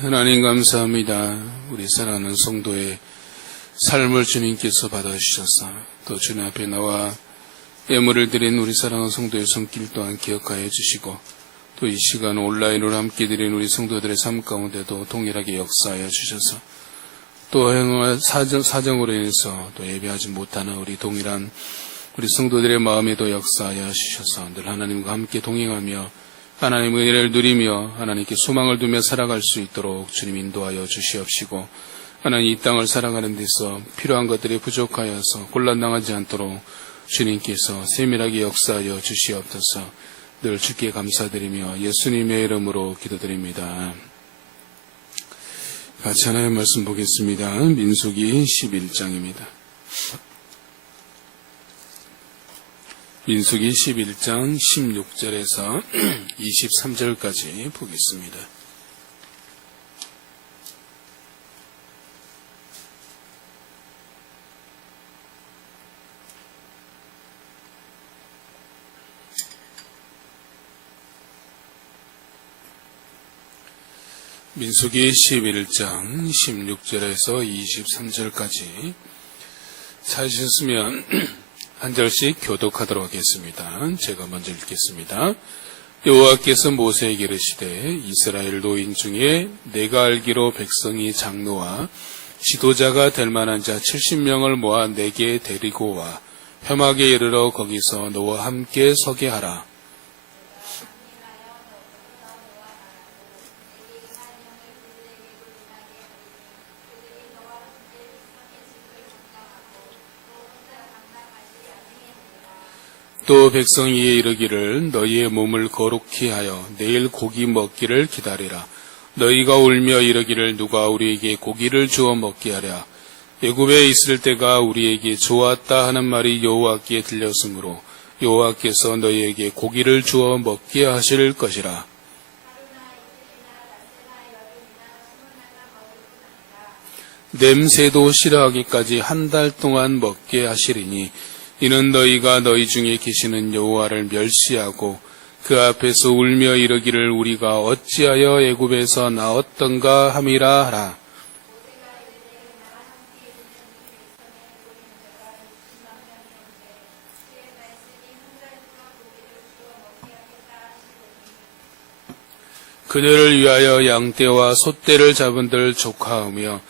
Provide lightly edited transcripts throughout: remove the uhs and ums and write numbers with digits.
하나님 감사합니다. 우리 사랑하는 성도의 삶을 주님께서 받아주셔서 또 주님 앞에 나와 예물을 드린 우리 사랑하는 성도의 손길 또한 기억하여 주시고 또 이 시간 온라인으로 함께 드린 우리 성도들의 삶 가운데도 동일하게 역사하여 주셔서 또 사정으로 인해서 또 예배하지 못하는 우리 동일한 우리 성도들의 마음에도 역사하여 주셔서 늘 하나님과 함께 동행하며 하나님의 은혜를 누리며 하나님께 소망을 두며 살아갈 수 있도록 주님 인도하여 주시옵시고 하나님 이 땅을 살아가는 데서 필요한 것들이 부족하여서 곤란당하지 않도록 주님께서 세밀하게 역사하여 주시옵소서. 늘 주께 감사드리며 예수님의 이름으로 기도드립니다. 같이 하나님의 말씀 보겠습니다. 민수기 11장입니다. 민수기 11장 16절에서 23절까지 보겠습니다. 민수기 11장 16절에서 23절까지 찾으셨으면 한 절씩 교독하도록 하겠습니다. 제가 먼저 읽겠습니다. 여호와께서 모세에게 이르시되 이스라엘 노인 중에 내가 알기로 백성이 장로와 지도자가 될 만한 자 70명을 모아 내게 데리고 와 회막에 이르러 거기서 너와 함께 서게 하라. 또 백성이에 이르기를 너희의 몸을 거룩히 하여 내일 고기 먹기를 기다리라. 너희가 울며 이르기를 누가 우리에게 고기를 주어 먹게 하랴. 애굽에 있을 때가 우리에게 좋았다 하는 말이 여호와께 들렸으므로 여호와께서 너희에게 고기를 주어 먹게 하실 것이라. 냄새도 싫어하기까지 한 달 동안 먹게 하시리니 이는 너희가 너희 중에 계시는 여호와를 멸시하고 그 앞에서 울며 이르기를 우리가 어찌하여 애굽에서 나왔던가 함이라 하라. 그들을 위하여 양떼와 소떼를 잡은들 조카하며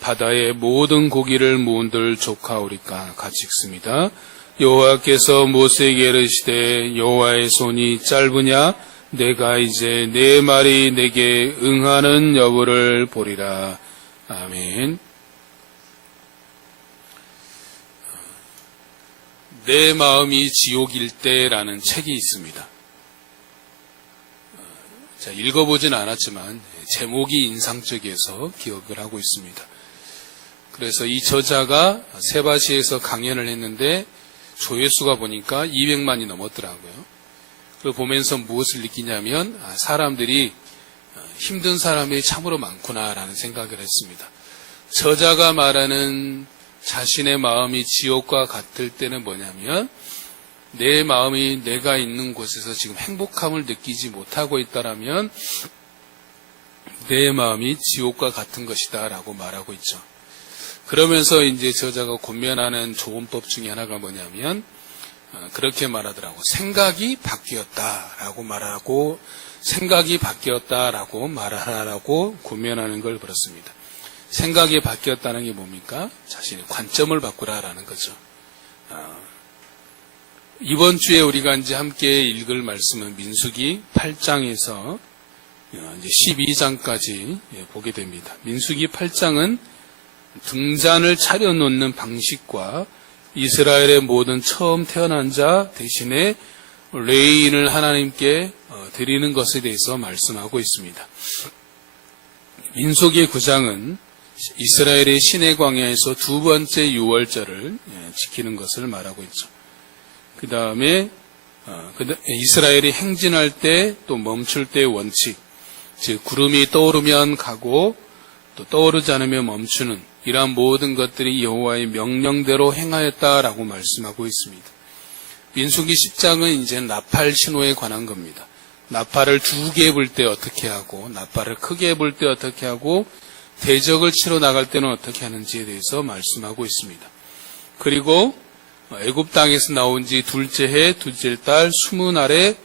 바다의 모든 고기를 모은들 조카오리까. 같이 읽습니다. 여호와께서 모세에게 이르시되 여호와의 손이 짧으냐 내가 이제 내 말이 내게 응하는 여부를 보리라. 아멘. 내 마음이 지옥일 때라는 책이 있습니다. 자, 읽어보진 않았지만 제목이 인상적이어서 기억을 하고 있습니다. 그래서 이 저자가 세바시에서 강연을 했는데 조회수가 보니까 200만이 넘었더라고요. 그걸 보면서 무엇을 느끼냐면 사람들이 힘든 사람이 참으로 많구나라는 생각을 했습니다. 저자가 말하는 자신의 마음이 지옥과 같을 때는 뭐냐면 내 마음이 내가 있는 곳에서 지금 행복함을 느끼지 못하고 있다라면 내 마음이 지옥과 같은 것이다 라고 말하고 있죠. 그러면서 이제 저자가 권면하는 조언법 중에 하나가 뭐냐면 그렇게 말하더라고. 생각이 바뀌었다라고 말하고 생각이 바뀌었다라고 말하라고 권면하는 걸 들었습니다. 생각이 바뀌었다는 게 뭡니까? 자신의 관점을 바꾸라라는 거죠. 이번 주에 우리가 이제 함께 읽을 말씀은 민수기 8장에서 이제 12장까지 보게 됩니다. 민수기 8장은 등잔을 차려놓는 방식과 이스라엘의 모든 처음 태어난 자 대신에 레인을 하나님께 드리는 것에 대해서 말씀하고 있습니다. 민수기 9장은 이스라엘의 시내 광야에서 두 번째 유월절을 지키는 것을 말하고 있죠. 그 다음에 이스라엘이 행진할 때 또 멈출 때의 원칙, 즉 구름이 떠오르면 가고 또 떠오르지 않으면 멈추는 이러한 모든 것들이 여호와의 명령대로 행하였다라고 말씀하고 있습니다. 민수기 10장은 이제 나팔 신호에 관한 겁니다. 나팔을 2개 불 때 어떻게 하고 나팔을 크게 불 때 어떻게 하고 대적을 치러 나갈 때는 어떻게 하는지에 대해서 말씀하고 있습니다. 그리고 애굽 땅에서 나온 지 둘째 해 둘째 달 20날에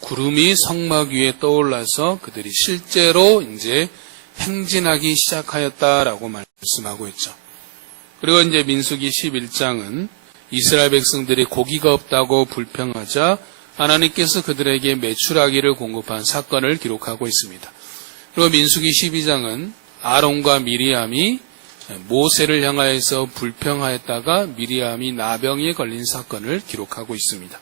구름이 성막 위에 떠올라서 그들이 실제로 이제 행진하기 시작하였다라고 말씀하고 있죠. 그리고 이제 민수기 11장은 이스라엘 백성들이 고기가 없다고 불평하자 하나님께서 그들에게 메추라기를 공급한 사건을 기록하고 있습니다. 그리고 민수기 12장은 아론과 미리암이 모세를 향하여서 불평하였다가 미리암이 나병에 걸린 사건을 기록하고 있습니다.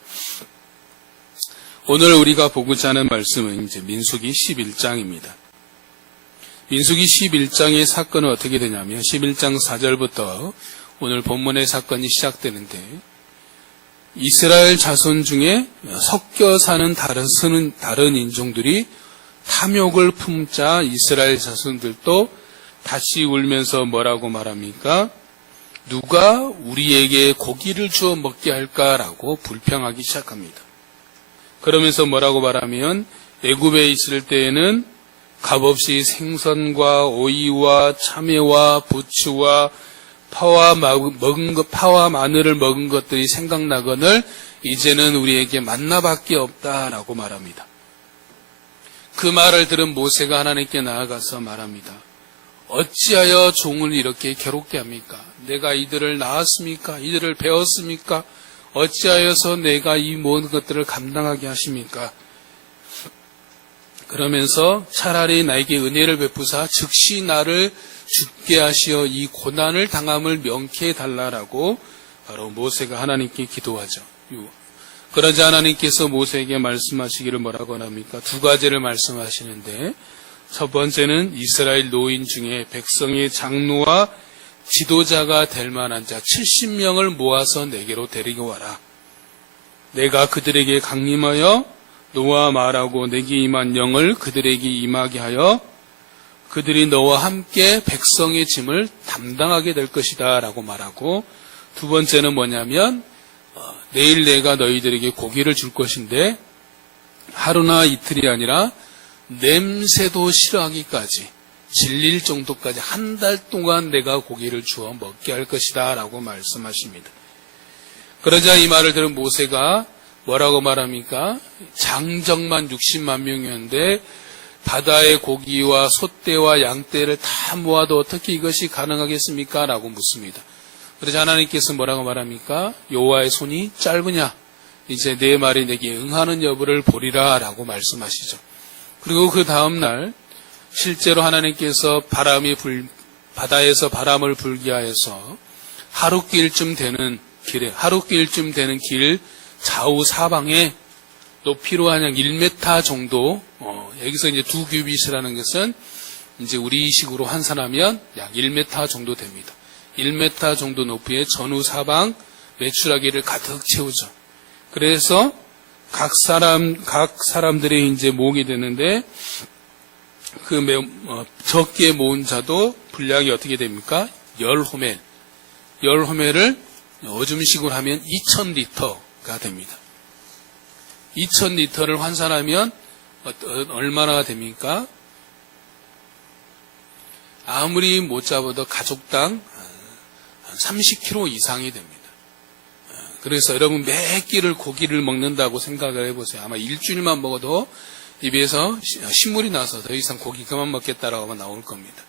오늘 우리가 보고자 하는 말씀은 이제 민수기 11장입니다. 민수기 11장의 사건은 어떻게 되냐면 11장 4절부터 오늘 본문의 사건이 시작되는데 이스라엘 자손 중에 섞여 사는 다른 인종들이 탐욕을 품자 이스라엘 자손들도 다시 울면서 뭐라고 말합니까? 누가 우리에게 고기를 주어 먹게 할까라고 불평하기 시작합니다. 그러면서 뭐라고 말하면 애굽에 있을 때에는 값없이 생선과 오이와 참외와 부추와 파와 마늘을 먹은 것들이 생각나거늘 이제는 우리에게 만나밖에 없다라고 말합니다. 그 말을 들은 모세가 하나님께 나아가서 말합니다. 어찌하여 종을 이렇게 괴롭게 합니까? 내가 이들을 낳았습니까? 이들을 배웠습니까? 어찌하여서 내가 이 모든 것들을 감당하게 하십니까? 그러면서 차라리 나에게 은혜를 베푸사 즉시 나를 죽게 하시어 이 고난을 당함을 명쾌해 달라라고 바로 모세가 하나님께 기도하죠. 그러자 하나님께서 모세에게 말씀하시기를 뭐라고 합니까? 2가지를 말씀하시는데 첫 번째는 이스라엘 노인 중에 백성의 장로와 지도자가 될 만한 자 70명을 모아서 내게로 데리고 와라. 내가 그들에게 강림하여 너와 말하고 내게 임한 영을 그들에게 임하게 하여 그들이 너와 함께 백성의 짐을 담당하게 될 것이다 라고 말하고, 두 번째는 뭐냐면 내일 내가 너희들에게 고기를 줄 것인데 하루나 이틀이 아니라 냄새도 싫어하기까지 질릴 정도까지 한 달 동안 내가 고기를 주어 먹게 할 것이다 라고 말씀하십니다. 그러자 이 말을 들은 모세가 뭐라고 말합니까? 장정만 60만 명이었는데 바다의 고기와 소떼와 양떼를 다 모아도 어떻게 이것이 가능하겠습니까? 라고 묻습니다. 그러자 하나님께서 뭐라고 말합니까? 여호와의 손이 짧으냐? 이제 내 말이 내게 응하는 여부를 보리라 라고 말씀하시죠. 그리고 그 다음날 실제로 하나님께서 바다에서 바람을 불게 하여서 하룻길쯤 되는 길 좌우 사방에 높이로 한 1m 정도, 여기서 이제 2규빗이라는 것은 이제 우리식으로 환산하면 약 1m 정도 됩니다. 1m 정도 높이의 전후 사방 메추라기를 가득 채우죠. 그래서 각 사람들이 이제 모으게 되는데 적게 모은 자도 분량이 어떻게 됩니까? 10호멜을 요즘식으로 하면 2000리터가 됩니다. 2000리터를 환산하면 얼마나 됩니까? 아무리 못 잡아도 가족당 30kg 이상이 됩니다. 그래서 여러분 매 끼를 고기를 먹는다고 생각을 해보세요. 아마 일주일만 먹어도 입에서 신물이 나서 더 이상 고기 그만 먹겠다라고 나올 겁니다.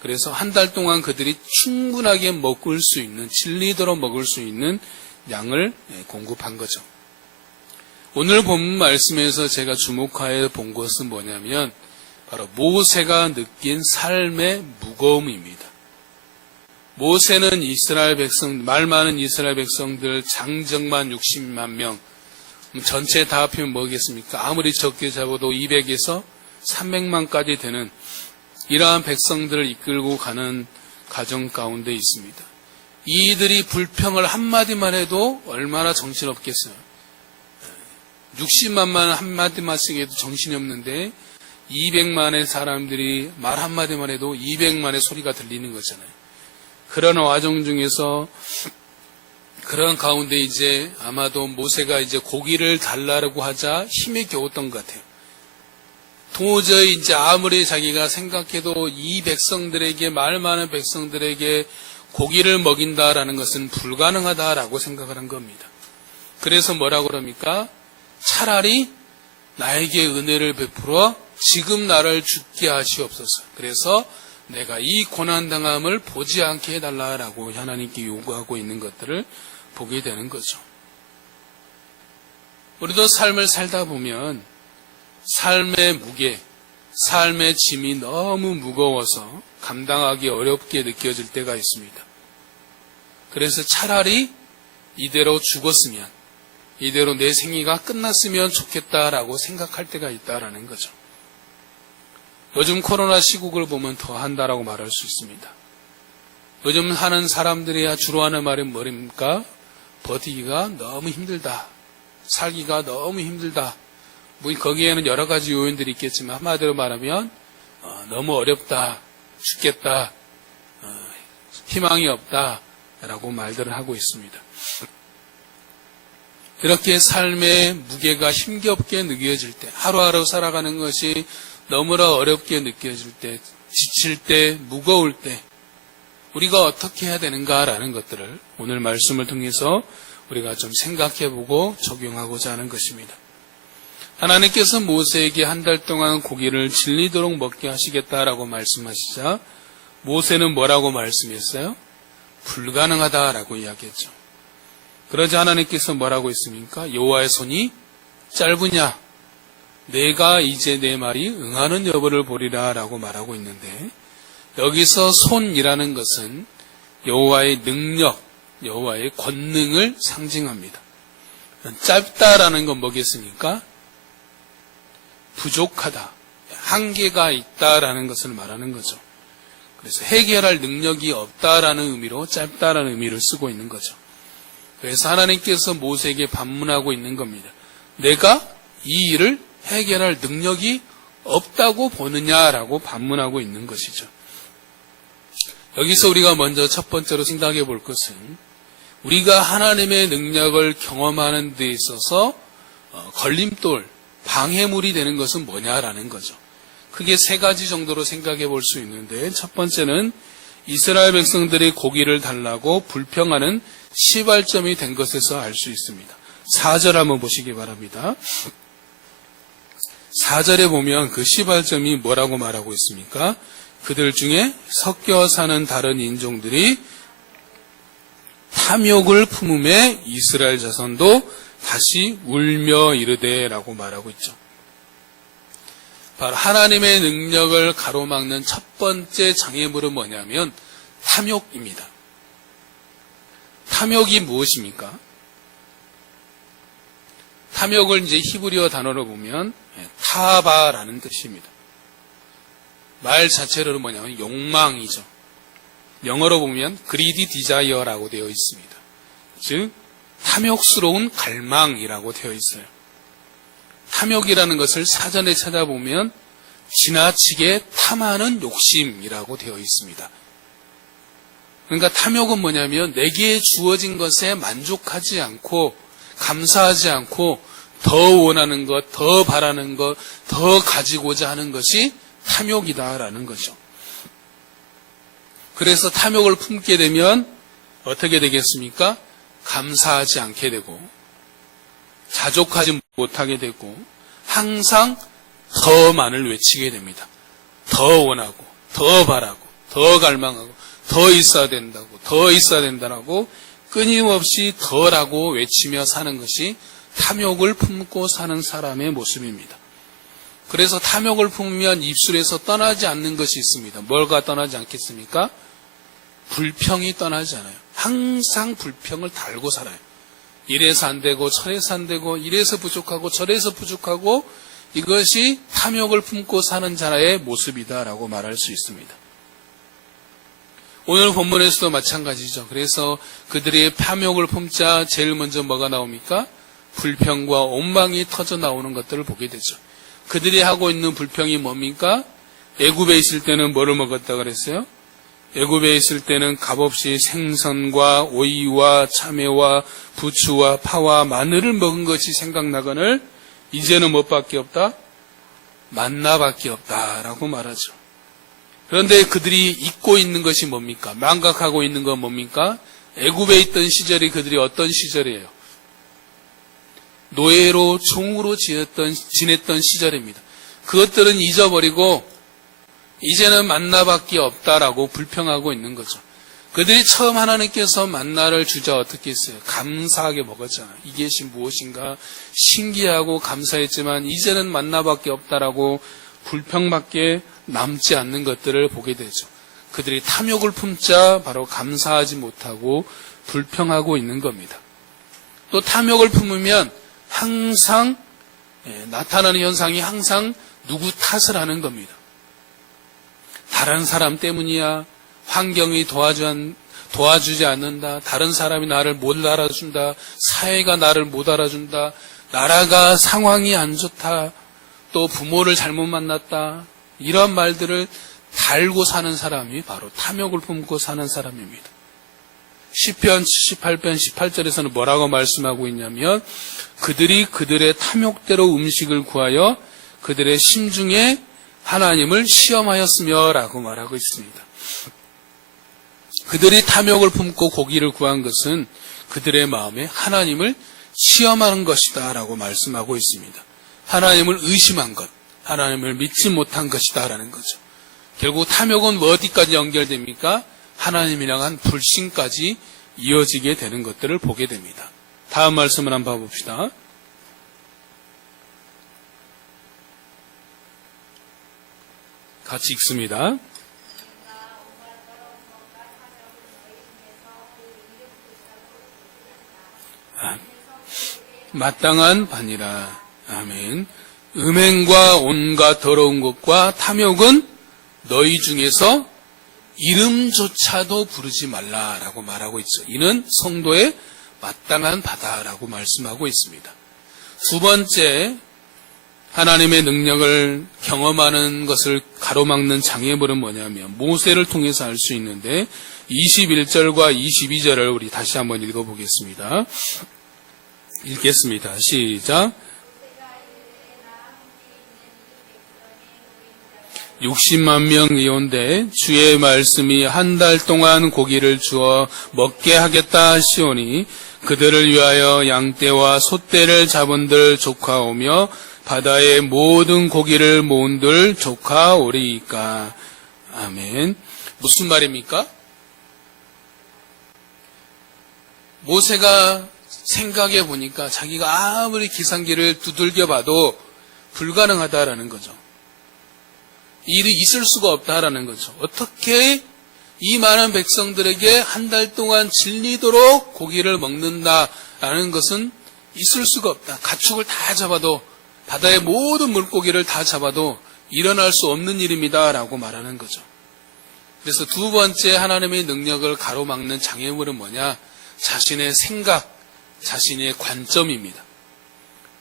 그래서 한 달 동안 그들이 충분하게 먹을 수 있는, 질리도록 먹을 수 있는 양을 공급한 거죠. 오늘 본문 말씀에서 제가 주목하여 본 것은 뭐냐면 바로 모세가 느낀 삶의 무거움입니다. 모세는 말 많은 이스라엘 백성들 장정만 60만 명, 전체 다 합하면 뭐겠습니까? 아무리 적게 잡아도 200에서 300만까지 되는 이러한 백성들을 이끌고 가는 가정 가운데 있습니다. 이들이 불평을 한마디만 해도 얼마나 정신없겠어요. 60만만 한마디만씩 해도 정신이 없는데 200만의 사람들이 말 한마디만 해도 200만의 소리가 들리는 거잖아요. 그런 와중 중에서 그런 가운데 이제 아마도 모세가 이제 고기를 달라고 하자 힘이 겨웠던 것 같아요. 도저히 이제 아무리 자기가 생각해도 이 백성들에게, 말 많은 백성들에게 고기를 먹인다라는 것은 불가능하다라고 생각을 한 겁니다. 그래서 뭐라고 그럽니까? 차라리 나에게 은혜를 베풀어 지금 나를 죽게 하시옵소서. 그래서 내가 이 고난당함을 보지 않게 해달라라고 하나님께 요구하고 있는 것들을 보게 되는 거죠. 우리도 삶을 살다 보면 삶의 무게, 삶의 짐이 너무 무거워서 감당하기 어렵게 느껴질 때가 있습니다. 그래서 차라리 이대로 죽었으면, 이대로 내 생애가 끝났으면 좋겠다라고 생각할 때가 있다라는 거죠. 요즘 코로나 시국을 보면 더 한다라고 말할 수 있습니다. 요즘 하는 사람들이 주로 하는 말이 뭐입니까? 버티기가 너무 힘들다. 살기가 너무 힘들다. 뭐 거기에는 여러 가지 요인들이 있겠지만 한마디로 말하면 너무 어렵다. 죽겠다. 희망이 없다. 라고 말들을 하고 있습니다. 이렇게 삶의 무게가 힘겹게 느껴질 때, 하루하루 살아가는 것이 너무나 어렵게 느껴질 때, 지칠 때, 무거울 때 우리가 어떻게 해야 되는가라는 것들을 오늘 말씀을 통해서 우리가 좀 생각해보고 적용하고자 하는 것입니다. 하나님께서 모세에게 한 달 동안 고기를 질리도록 먹게 하시겠다라고 말씀하시자 모세는 뭐라고 말씀했어요? 불가능하다라고 이야기했죠. 그러자 하나님께서 뭐라고 했습니까? 여호와의 손이 짧으냐? 내가 이제 내 말이 응하는 여부를 보리라 라고 말하고 있는데, 여기서 손이라는 것은 여호와의 능력, 여호와의 권능을 상징합니다. 짧다라는 건 뭐겠습니까? 부족하다, 한계가 있다라는 것을 말하는 거죠. 그래서 해결할 능력이 없다라는 의미로 짧다라는 의미를 쓰고 있는 거죠. 그래서 하나님께서 모세에게 반문하고 있는 겁니다. 내가 이 일을 해결할 능력이 없다고 보느냐라고 반문하고 있는 것이죠. 여기서 우리가 먼저 첫 번째로 생각해 볼 것은 우리가 하나님의 능력을 경험하는 데 있어서 걸림돌, 방해물이 되는 것은 뭐냐라는 거죠. 크게 세 가지 정도로 생각해 볼 수 있는데, 첫 번째는 이스라엘 백성들이 고기를 달라고 불평하는 시발점이 된 것에서 알 수 있습니다. 4절 한번 보시기 바랍니다. 4절에 보면 그 시발점이 뭐라고 말하고 있습니까? 그들 중에 섞여 사는 다른 인종들이 탐욕을 품음에 이스라엘 자손도 다시 울며 이르되라고 말하고 있죠. 바로 하나님의 능력을 가로막는 첫 번째 장애물은 뭐냐면 탐욕입니다. 탐욕이 무엇입니까? 탐욕을 이제 히브리어 단어로 보면 타바라는 뜻입니다. 말 자체로는 뭐냐면 욕망이죠. 영어로 보면 greedy desire라고 되어 있습니다. 즉 탐욕스러운 갈망이라고 되어 있어요. 탐욕이라는 것을 사전에 찾아보면 지나치게 탐하는 욕심이라고 되어 있습니다. 그러니까 탐욕은 뭐냐면 내게 주어진 것에 만족하지 않고 감사하지 않고 더 원하는 것, 더 바라는 것, 더 가지고자 하는 것이 탐욕이다라는 거죠. 그래서 탐욕을 품게 되면 어떻게 되겠습니까? 감사하지 않게 되고 자족하지 못하게 되고 항상 더만을 외치게 됩니다. 더 원하고 더 바라고 더 갈망하고 더 있어야 된다고 더 있어야 된다고 끊임없이 더라고 외치며 사는 것이 탐욕을 품고 사는 사람의 모습입니다. 그래서 탐욕을 품으면 입술에서 떠나지 않는 것이 있습니다. 뭐가 떠나지 않겠습니까? 불평이 떠나지 않아요. 항상 불평을 달고 살아요. 이래서 안 되고 저래서 안 되고 이래서 부족하고 저래서 부족하고 이것이 탐욕을 품고 사는 자의 모습이다라고 말할 수 있습니다. 오늘 본문에서도 마찬가지죠. 그래서 그들이 탐욕을 품자 제일 먼저 뭐가 나옵니까? 불평과 원망이 터져 나오는 것들을 보게 되죠. 그들이 하고 있는 불평이 뭡니까? 애굽에 있을 때는 뭐를 먹었다 그랬어요? 애굽에 있을 때는 값없이 생선과 오이와 참외와 부추와 파와 마늘을 먹은 것이 생각나거늘 이제는 뭐밖에 없다? 만나밖에 없다라고 말하죠. 그런데 그들이 잊고 있는 것이 뭡니까? 망각하고 있는 건 뭡니까? 애굽에 있던 시절이 그들이 어떤 시절이에요? 노예로 종으로 지냈던 시절입니다. 그것들은 잊어버리고 이제는 만나밖에 없다라고 불평하고 있는 거죠. 그들이 처음 하나님께서 만나를 주자 어떻게 했어요? 감사하게 먹었잖아요. 이것이 무엇인가 신기하고 감사했지만 이제는 만나밖에 없다라고 불평밖에 남지 않는 것들을 보게 되죠. 그들이 탐욕을 품자 바로 감사하지 못하고 불평하고 있는 겁니다. 또 탐욕을 품으면 항상 나타나는 현상이 항상 누구 탓을 하는 겁니다. 다른 사람 때문이야. 환경이 도와주지 않는다. 다른 사람이 나를 못 알아준다. 사회가 나를 못 알아준다. 나라가 상황이 안 좋다. 또 부모를 잘못 만났다. 이런 말들을 달고 사는 사람이 바로 탐욕을 품고 사는 사람입니다. 시편 78편 18절에서는 뭐라고 말씀하고 있냐면 그들이 그들의 탐욕대로 음식을 구하여 그들의 심중에 하나님을 시험하였으며 라고 말하고 있습니다. 그들이 탐욕을 품고 고기를 구한 것은 그들의 마음에 하나님을 시험하는 것이다 라고 말씀하고 있습니다. 하나님을 의심한 것, 하나님을 믿지 못한 것이다 라는 거죠. 결국 탐욕은 어디까지 연결됩니까? 하나님이랑 한 불신까지 이어지게 되는 것들을 보게 됩니다. 다음 말씀을 한번 봐봅시다. 같이 읽습니다. 마땅한 반이라. 아멘. 음행과 온갖 더러운 것과 탐욕은 너희 중에서 이름조차도 부르지 말라라고 말하고 있죠. 이는 성도의 마땅한 바다라고 말씀하고 있습니다. 두 번째, 하나님의 능력을 경험하는 것을 가로막는 장애물은 뭐냐면 모세를 통해서 알 수 있는데 21절과 22절을 우리 다시 한번 읽어보겠습니다. 읽겠습니다. 시작. 60만 명이온데 주의 말씀이 한 달 동안 고기를 주어 먹게 하겠다 하시오니 그들을 위하여 양떼와 소떼를 잡은들 조카오며 바다의 모든 고기를 모은들 조카오리이까. 아멘. 무슨 말입니까? 모세가 생각해 보니까 자기가 아무리 기상기를 두들겨 봐도 불가능하다라는 거죠. 일이 있을 수가 없다라는 거죠. 어떻게 이 많은 백성들에게 한 달 동안 질리도록 고기를 먹는다라는 것은 있을 수가 없다. 가축을 다 잡아도 바다의 모든 물고기를 다 잡아도 일어날 수 없는 일입니다라고 말하는 거죠. 그래서 두 번째 하나님의 능력을 가로막는 장애물은 뭐냐? 자신의 생각, 자신의 관점입니다.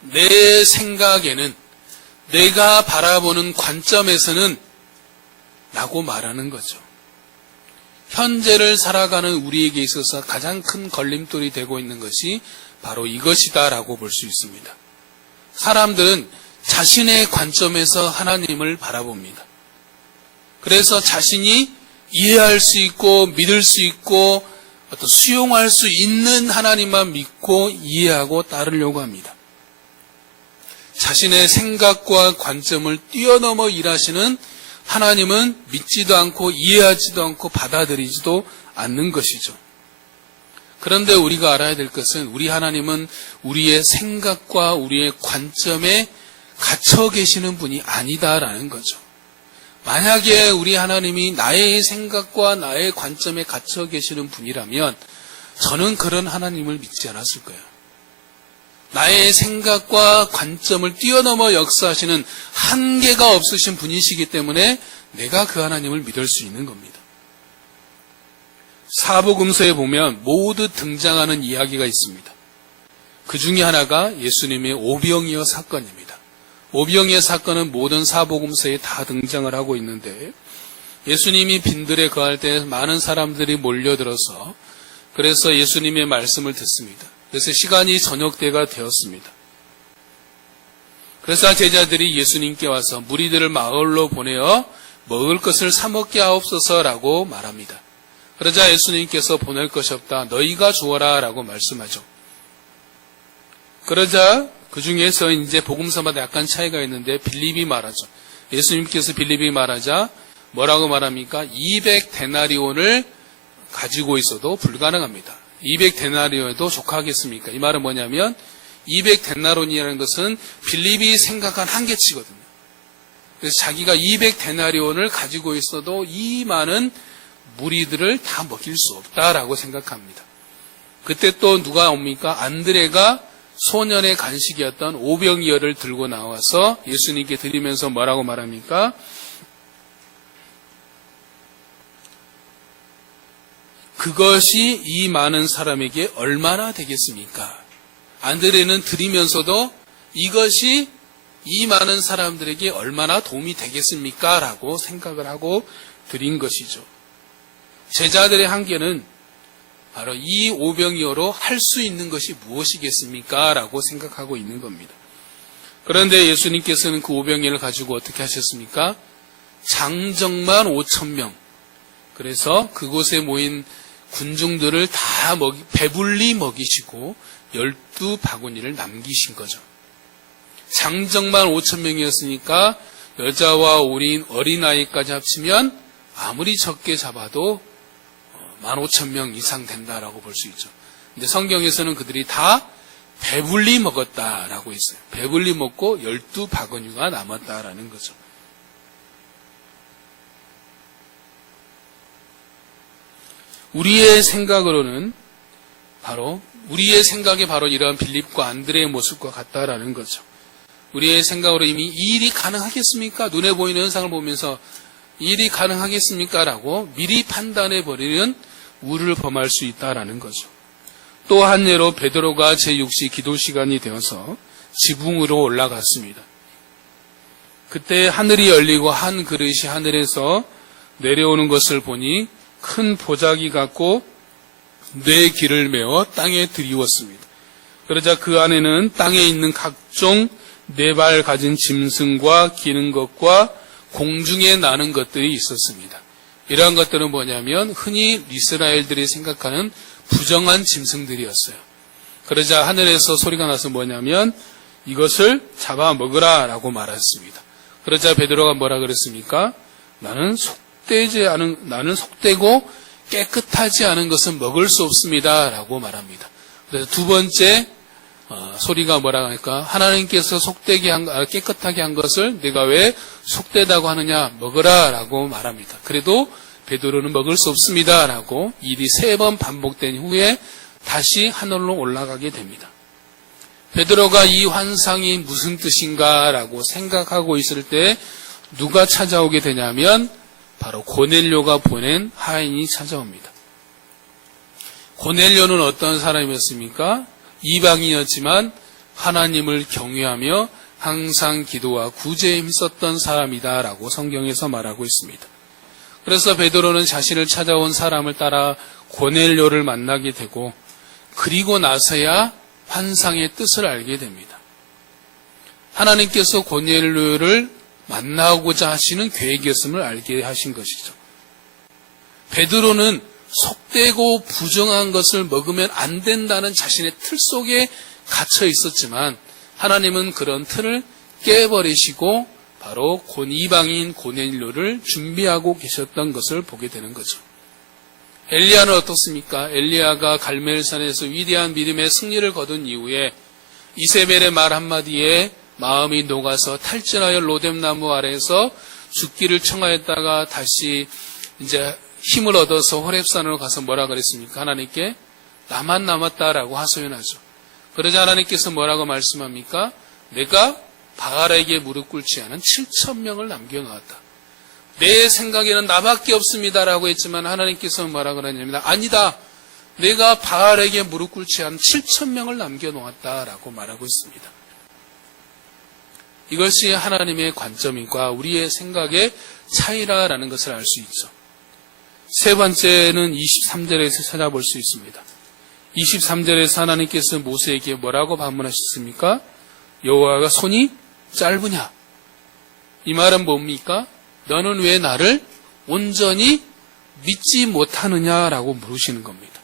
내 생각에는 내가 바라보는 관점에서는 라고 말하는 거죠. 현재를 살아가는 우리에게 있어서 가장 큰 걸림돌이 되고 있는 것이 바로 이것이다 라고 볼 수 있습니다. 사람들은 자신의 관점에서 하나님을 바라봅니다. 그래서 자신이 이해할 수 있고 믿을 수 있고 어떤 수용할 수 있는 하나님만 믿고 이해하고 따르려고 합니다. 자신의 생각과 관점을 뛰어넘어 일하시는 하나님은 믿지도 않고 이해하지도 않고 받아들이지도 않는 것이죠. 그런데 우리가 알아야 될 것은 우리 하나님은 우리의 생각과 우리의 관점에 갇혀 계시는 분이 아니다라는 거죠. 만약에 우리 하나님이 나의 생각과 나의 관점에 갇혀 계시는 분이라면 저는 그런 하나님을 믿지 않았을 거예요. 나의 생각과 관점을 뛰어넘어 역사하시는 한계가 없으신 분이시기 때문에 내가 그 하나님을 믿을 수 있는 겁니다. 사복음서에 보면 모두 등장하는 이야기가 있습니다. 그 중에 하나가 예수님의 오병이어 사건입니다. 오병이어 사건은 모든 사복음서에 다 등장을 하고 있는데 예수님이 빈들에 거할 때 많은 사람들이 몰려들어서 그래서 예수님의 말씀을 듣습니다. 그래서 시간이 저녁 때가 되었습니다. 그래서 제자들이 예수님께 와서 무리들을 마을로 보내어 먹을 것을 사 먹게 하옵소서라고 말합니다. 그러자 예수님께서 보낼 것이 없다. 너희가 주어라 라고 말씀하죠. 그러자 그 중에서 이제 복음서마다 약간 차이가 있는데 빌립이 말하죠. 예수님께서 빌립이 말하자 뭐라고 말합니까? 200데나리온을 가지고 있어도 불가능합니다. 200데나리온에도 족하겠습니까? 이 말은 뭐냐면 200데나리온이라는 것은 빌립이 생각한 한계치거든요. 그래서 자기가 200데나리온을 가지고 있어도 이 많은 무리들을 다 먹일 수 없다라고 생각합니다. 그때 또 누가 옵니까? 안드레가 소년의 간식이었던 오병이어를 들고 나와서 예수님께 드리면서 뭐라고 말합니까? 그것이 이 많은 사람에게 얼마나 되겠습니까? 안드레는 드리면서도 이것이 이 많은 사람들에게 얼마나 도움이 되겠습니까? 라고 생각을 하고 드린 것이죠. 제자들의 한계는 바로 이 오병이어로 할 수 있는 것이 무엇이겠습니까? 라고 생각하고 있는 겁니다. 그런데 예수님께서는 그 오병이어를 가지고 어떻게 하셨습니까? 장정만 5,000명. 그래서 그곳에 모인 군중들을 다 배불리 먹이시고 12바구니를 남기신 거죠. 장정만 5,000명이었으니까 여자와 어린아이까지 합치면 아무리 적게 잡아도 15,000명 이상 된다라고 볼 수 있죠. 근데 성경에서는 그들이 다 배불리 먹었다라고 했어요. 배불리 먹고 12바구니가 남았다라는 거죠. 우리의 생각에 바로 이러한 빌립과 안드레의 모습과 같다라는 거죠. 우리의 생각으로 이미 이 일이 가능하겠습니까? 눈에 보이는 현상을 보면서 이 일이 가능하겠습니까? 라고 미리 판단해버리는 우를 범할 수 있다라는 거죠. 또 한 예로 베드로가 제6시 기도 시간이 되어서 지붕으로 올라갔습니다. 그때 하늘이 열리고 한 그릇이 하늘에서 내려오는 것을 보니 큰 보자기 같고 네 길을 메어 땅에 들이웠습니다. 그러자 그 안에는 땅에 있는 각종 네 발 가진 짐승과 기는 것과 공중에 나는 것들이 있었습니다. 이러한 것들은 뭐냐면 흔히 이스라엘들이 생각하는 부정한 짐승들이었어요. 그러자 하늘에서 소리가 나서 뭐냐면 이것을 잡아 먹으라 라고 말했습니다. 그러자 베드로가 뭐라 그랬습니까? 나는 속되고 깨끗하지 않은 것은 먹을 수 없습니다 라고 말합니다. 그래서 두 번째 소리가 뭐라 하니까 하나님께서 깨끗하게 한 것을 내가 왜 속되다고 하느냐 먹으라 라고 말합니다. 그래도 베드로는 먹을 수 없습니다 라고 일이 3번 반복된 후에 다시 하늘로 올라가게 됩니다. 베드로가 이 환상이 무슨 뜻인가 라고 생각하고 있을 때 누가 찾아오게 되냐면 바로 고넬료가 보낸 하인이 찾아옵니다. 고넬료는 어떤 사람이었습니까? 이방인이었지만 하나님을 경외하며 항상 기도와 구제에 힘썼던 사람이다라고 성경에서 말하고 있습니다. 그래서 베드로는 자신을 찾아온 사람을 따라 고넬료를 만나게 되고 그리고 나서야 환상의 뜻을 알게 됩니다. 하나님께서 고넬료를 만나고자 하시는 계획이었음을 알게 하신 것이죠. 베드로는 속되고 부정한 것을 먹으면 안 된다는 자신의 틀 속에 갇혀 있었지만 하나님은 그런 틀을 깨버리시고 바로 이방인 고넬료를 준비하고 계셨던 것을 보게 되는 거죠. 엘리야는 어떻습니까? 엘리야가 갈멜산에서 위대한 믿음의 승리를 거둔 이후에 이세벨의 말 한마디에 마음이 녹아서 탈진하여 로뎀나무 아래에서 죽기를 청하였다가 다시 이제 힘을 얻어서 호렙산으로 가서 뭐라 그랬습니까? 하나님께 나만 남았다라고 하소연하죠. 그러자 하나님께서 뭐라고 말씀합니까? 내가 바알에게 무릎 꿇지 않은 7,000명을 남겨놓았다. 내 생각에는 나밖에 없습니다라고 했지만 하나님께서 뭐라고 하냐면 아니다. 내가 바알에게 무릎 꿇지 않은 7,000명을 남겨놓았다라고 말하고 있습니다. 이것이 하나님의 관점과 우리의 생각의 차이라는 것을 알 수 있죠. 세 번째는 23절에서 찾아볼 수 있습니다. 23절에서 하나님께서 모세에게 뭐라고 반문하셨습니까? 여호와가 손이 짧으냐? 이 말은 뭡니까? 너는 왜 나를 온전히 믿지 못하느냐라고 물으시는 겁니다.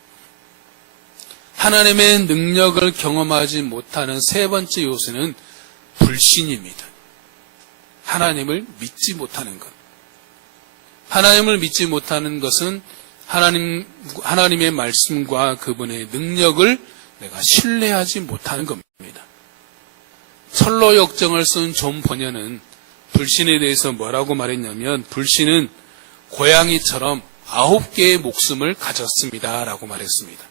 하나님의 능력을 경험하지 못하는 세 번째 요소는 불신입니다. 하나님을 믿지 못하는 것. 하나님을 믿지 못하는 것은 하나님의 말씀과 그분의 능력을 내가 신뢰하지 못하는 겁니다. 철로 역정을 쓴 존 번연은 불신에 대해서 뭐라고 말했냐면 불신은 고양이처럼 9개의 목숨을 가졌습니다 라고 말했습니다.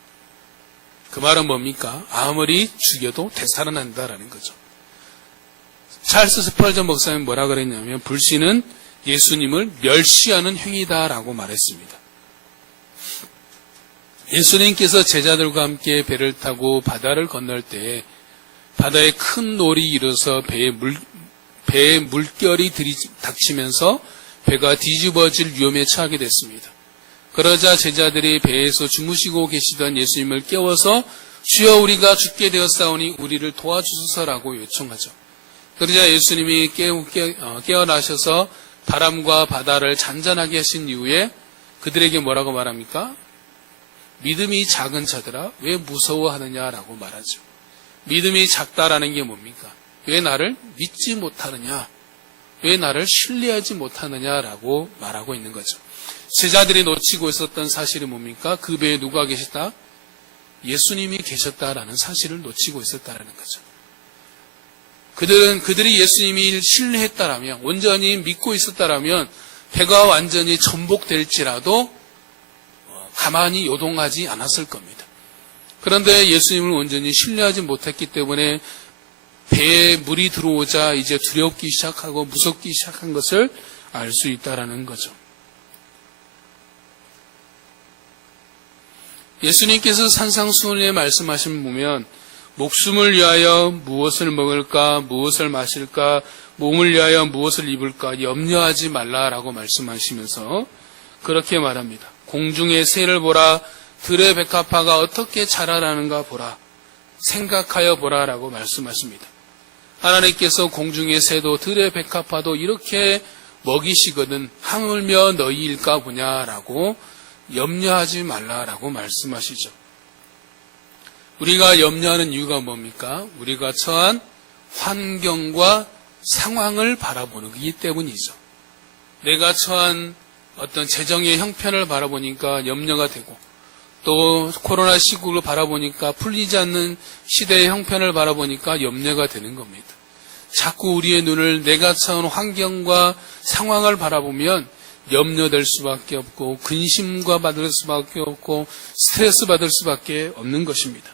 그 말은 뭡니까? 아무리 죽여도 되살아난다라는 거죠. 찰스 스펄전 목사님 뭐라 그랬냐면 불신은 예수님을 멸시하는 행위다라고 말했습니다. 예수님께서 제자들과 함께 배를 타고 바다를 건널 때 바다에 큰 놀이 일어서 배에 물결이 들이닥치면서 배가 뒤집어질 위험에 처하게 됐습니다. 그러자 제자들이 배에서 주무시고 계시던 예수님을 깨워서 주여 우리가 죽게 되었사오니 우리를 도와주소서라고 요청하죠. 그러자 예수님이 깨어나셔서 바람과 바다를 잔잔하게 하신 이후에 그들에게 뭐라고 말합니까? 믿음이 작은 자들아 왜 무서워하느냐라고 말하죠. 믿음이 작다라는 게 뭡니까? 왜 나를 믿지 못하느냐? 왜 나를 신뢰하지 못하느냐라고 말하고 있는 거죠. 제자들이 놓치고 있었던 사실이 뭡니까? 그 배에 누가 계셨다? 예수님이 계셨다라는 사실을 놓치고 있었다라는 거죠. 그들이 예수님이 신뢰했다라면, 온전히 믿고 있었다라면 배가 완전히 전복될지라도 가만히 요동하지 않았을 겁니다. 그런데 예수님을 온전히 신뢰하지 못했기 때문에 배에 물이 들어오자 이제 두렵기 시작하고 무섭기 시작한 것을 알 수 있다라는 거죠. 예수님께서 산상수훈에 말씀하신 보면 목숨을 위하여 무엇을 먹을까, 무엇을 마실까, 몸을 위하여 무엇을 입을까 염려하지 말라라고 말씀하시면서 그렇게 말합니다. 공중의 새를 보라, 들의 백합화가 어떻게 자라나는가 보라, 생각하여 보라라고 말씀하십니다. 하나님께서 공중의 새도 들의 백합화도 이렇게 먹이시거든 하물며 너희일까 보냐라고 염려하지 말라라고 말씀하시죠. 우리가 염려하는 이유가 뭡니까? 우리가 처한 환경과 상황을 바라보는 것이기 때문이죠. 내가 처한 어떤 재정의 형편을 바라보니까 염려가 되고 또 코로나 시국을 바라보니까 풀리지 않는 시대의 형편을 바라보니까 염려가 되는 겁니다. 자꾸 우리의 눈을 내가 처한 환경과 상황을 바라보면 염려될 수밖에 없고 근심과 받을 수밖에 없고 스트레스 받을 수밖에 없는 것입니다.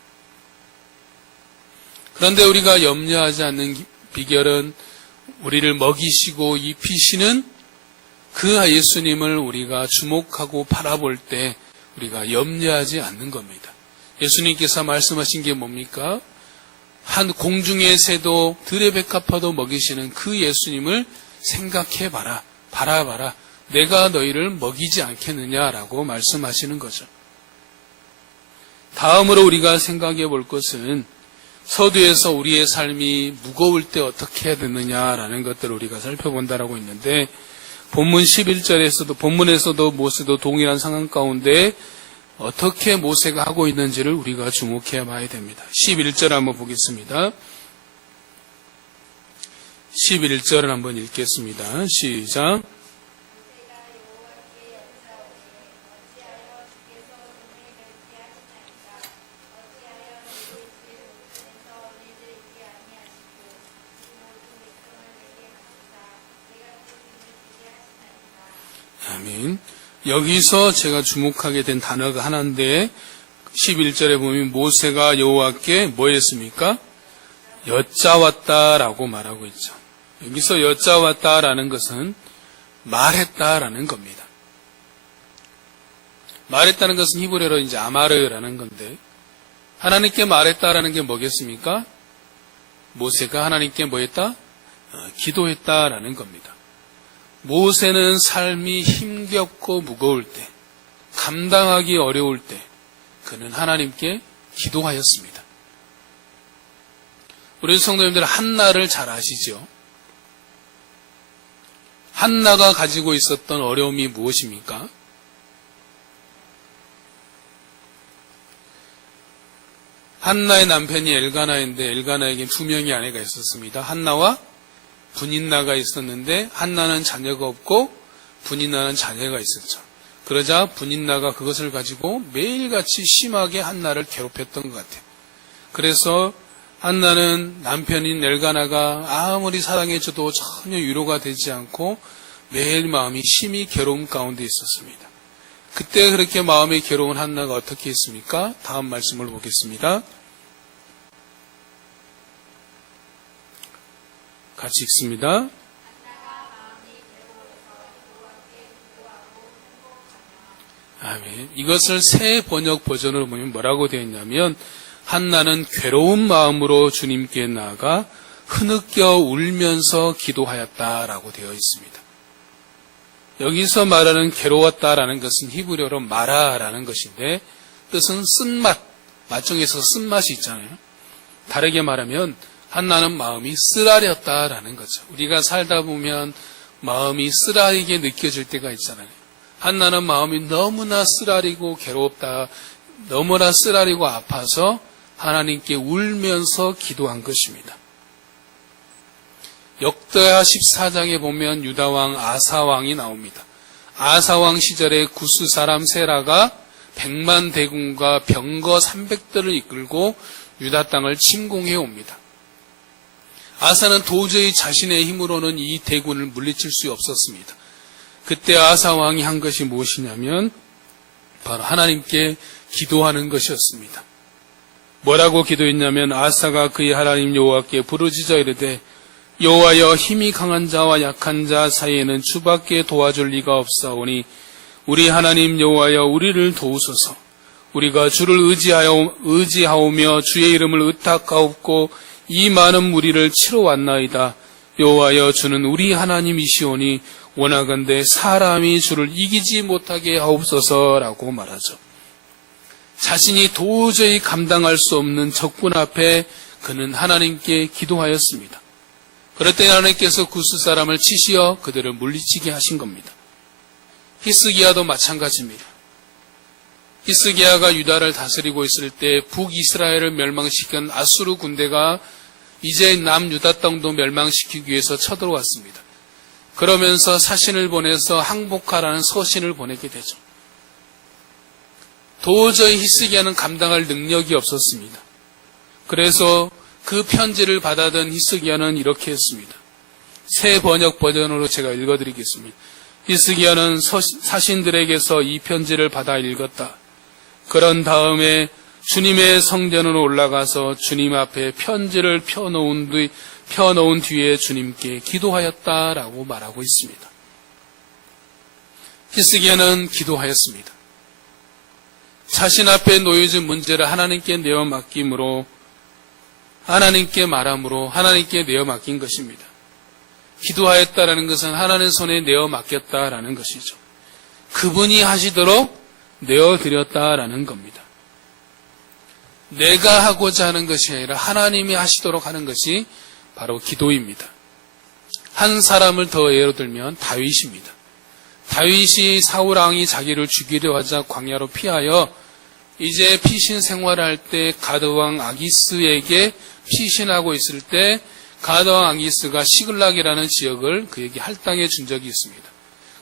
그런데 우리가 염려하지 않는 비결은 우리를 먹이시고 입히시는 그 예수님을 우리가 주목하고 바라볼 때 우리가 염려하지 않는 겁니다. 예수님께서 말씀하신 게 뭡니까? 한 공중의 새도 들의 백합화도 먹이시는 그 예수님을 생각해봐라, 바라봐라. 내가 너희를 먹이지 않겠느냐라고 말씀하시는 거죠. 다음으로 우리가 생각해 볼 것은 서두에서 우리의 삶이 무거울 때 어떻게 해야 되느냐라는 것들을 우리가 살펴본다라고 있는데 본문 11절에서도 본문에서도 모세도 동일한 상황 가운데 어떻게 모세가 하고 있는지를 우리가 주목해 봐야 됩니다. 11절 한번 보겠습니다. 11절을 한번 읽겠습니다. 시작. 아멘. 여기서 제가 주목하게 된 단어가 하나인데 11절에 보면 모세가 여호와께 뭐 했습니까? 여짜왔다라고 말하고 있죠. 여기서 여짜왔다라는 것은 말했다라는 겁니다. 말했다는 것은 히브리어로 이제 아마르라는 건데 하나님께 말했다라는 게 뭐겠습니까? 모세가 하나님께 뭐 했다? 기도했다라는 겁니다. 모세는 삶이 힘겹고 무거울 때, 감당하기 어려울 때 그는 하나님께 기도하였습니다. 우리 성도님들 한나를 잘 아시죠? 한나가 가지고 있었던 어려움이 무엇입니까? 한나의 남편이 엘가나인데 엘가나에게 두 명의 아내가 있었습니다. 한나와 분인나가 있었는데 한나는 자녀가 없고 분인나는 자녀가 있었죠. 그러자 분인나가 그것을 가지고 매일같이 심하게 한나를 괴롭혔던 것 같아요. 그래서 한나는 남편인 엘가나가 아무리 사랑해줘도 전혀 위로가 되지 않고 매일 마음이 심히 괴로움 가운데 있었습니다. 그때 그렇게 마음이 괴로운 한나가 어떻게 했습니까? 다음 말씀을 보겠습니다. 같이 읽습니다. 아멘. 이것을 새 번역 버전으로 보면 뭐라고 되어 있냐면 한나는 괴로운 마음으로 주님께 나아가 흐느껴 울면서 기도하였다라고 되어 있습니다. 여기서 말하는 괴로웠다라는 것은 히브리어로 마라라는 것인데 뜻은 쓴맛, 맛중에서 쓴맛이 있잖아요. 다르게 말하면 한나는 마음이 쓰라렸다라는 거죠. 우리가 살다 보면 마음이 쓰라리게 느껴질 때가 있잖아요. 한나는 마음이 너무나 쓰라리고 괴롭다, 너무나 쓰라리고 아파서 하나님께 울면서 기도한 것입니다. 역대하 14장에 보면 유다왕 아사왕이 나옵니다. 아사왕 시절에 구스 사람 세라가 100만 대군과 병거 300대를 이끌고 유다 땅을 침공해 옵니다. 아사는 도저히 자신의 힘으로는 이 대군을 물리칠 수 없었습니다. 그때 아사왕이 한 것이 무엇이냐면 바로 하나님께 기도하는 것이었습니다. 뭐라고 기도했냐면 아사가 그의 하나님 여호와께 부르짖어 이르되 여호와여 힘이 강한 자와 약한 자 사이에는 주밖에 도와줄 리가 없사오니 우리 하나님 여호와여 우리를 도우소서. 우리가 주를 의지하오며 주의 이름을 의탁하옵고 이 많은 무리를 치러 왔나이다. 여호와여 주는 우리 하나님이시오니 원하건대 사람이 주를 이기지 못하게 하옵소서라고 말하죠. 자신이 도저히 감당할 수 없는 적군 앞에 그는 하나님께 기도하였습니다. 그럴 때 하나님께서 구스 사람을 치시어 그들을 물리치게 하신 겁니다. 히스기야도 마찬가지입니다. 히스기야가 유다를 다스리고 있을 때 북이스라엘을 멸망시킨 아수르 군대가 이제 남유다 땅도 멸망시키기 위해서 쳐들어왔습니다. 그러면서 사신을 보내서 항복하라는 서신을 보내게 되죠. 도저히 히스기야는 감당할 능력이 없었습니다. 그래서 그 편지를 받아든 히스기야는 이렇게 했습니다. 새 번역 버전으로 제가 읽어드리겠습니다. 히스기야는 사신들에게서 이 편지를 받아 읽었다. 그런 다음에 주님의 성전으로 올라가서 주님 앞에 편지를 펴놓은 뒤에 주님께 기도하였다라고 말하고 있습니다. 히스기야는 기도하였습니다. 자신 앞에 놓여진 문제를 하나님께 내어 맡김으로 하나님께 말함으로 하나님께 내어 맡긴 것입니다. 기도하였다라는 것은 하나님의 손에 내어 맡겼다라는 것이죠. 그분이 하시도록 내어드렸다라는 겁니다. 내가 하고자 하는 것이 아니라 하나님이 하시도록 하는 것이 바로 기도입니다. 한 사람을 더 예로 들면 다윗입니다. 다윗이 사울 왕이 자기를 죽이려 하자 광야로 피하여 이제 피신 생활을 할 때 가드왕 아기스에게 피신하고 있을 때 가드왕 아기스가 시글락이라는 지역을 그에게 할당해 준 적이 있습니다.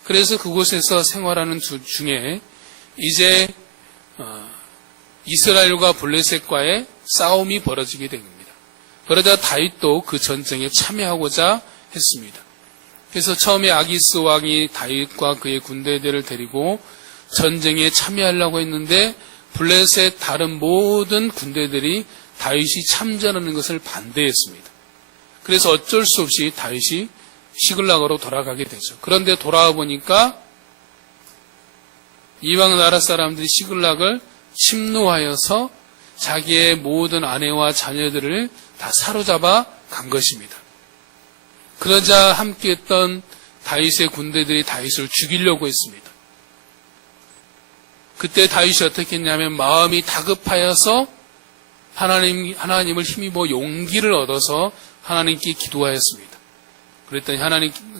그래서 그곳에서 생활하는 중에 이제 이스라엘과 블레셋과의 싸움이 벌어지게 된 겁니다. 그러자 다윗도 그 전쟁에 참여하고자 했습니다. 그래서 처음에 아기스 왕이 다윗과 그의 군대들을 데리고 전쟁에 참여하려고 했는데 블레셋 다른 모든 군대들이 다윗이 참전하는 것을 반대했습니다. 그래서 어쩔 수 없이 다윗이 시글락으로 돌아가게 되죠. 그런데 돌아와 보니까 이방 나라 사람들이 시글락을 침노하여서 자기의 모든 아내와 자녀들을 다 사로잡아 간 것입니다. 그러자 함께했던 다윗의 군대들이 다윗을 죽이려고 했습니다. 그때 다윗이 어떻게 했냐면 마음이 다급하여서 하나님을 힘입어 용기를 얻어서 하나님께 기도하였습니다. 그랬더니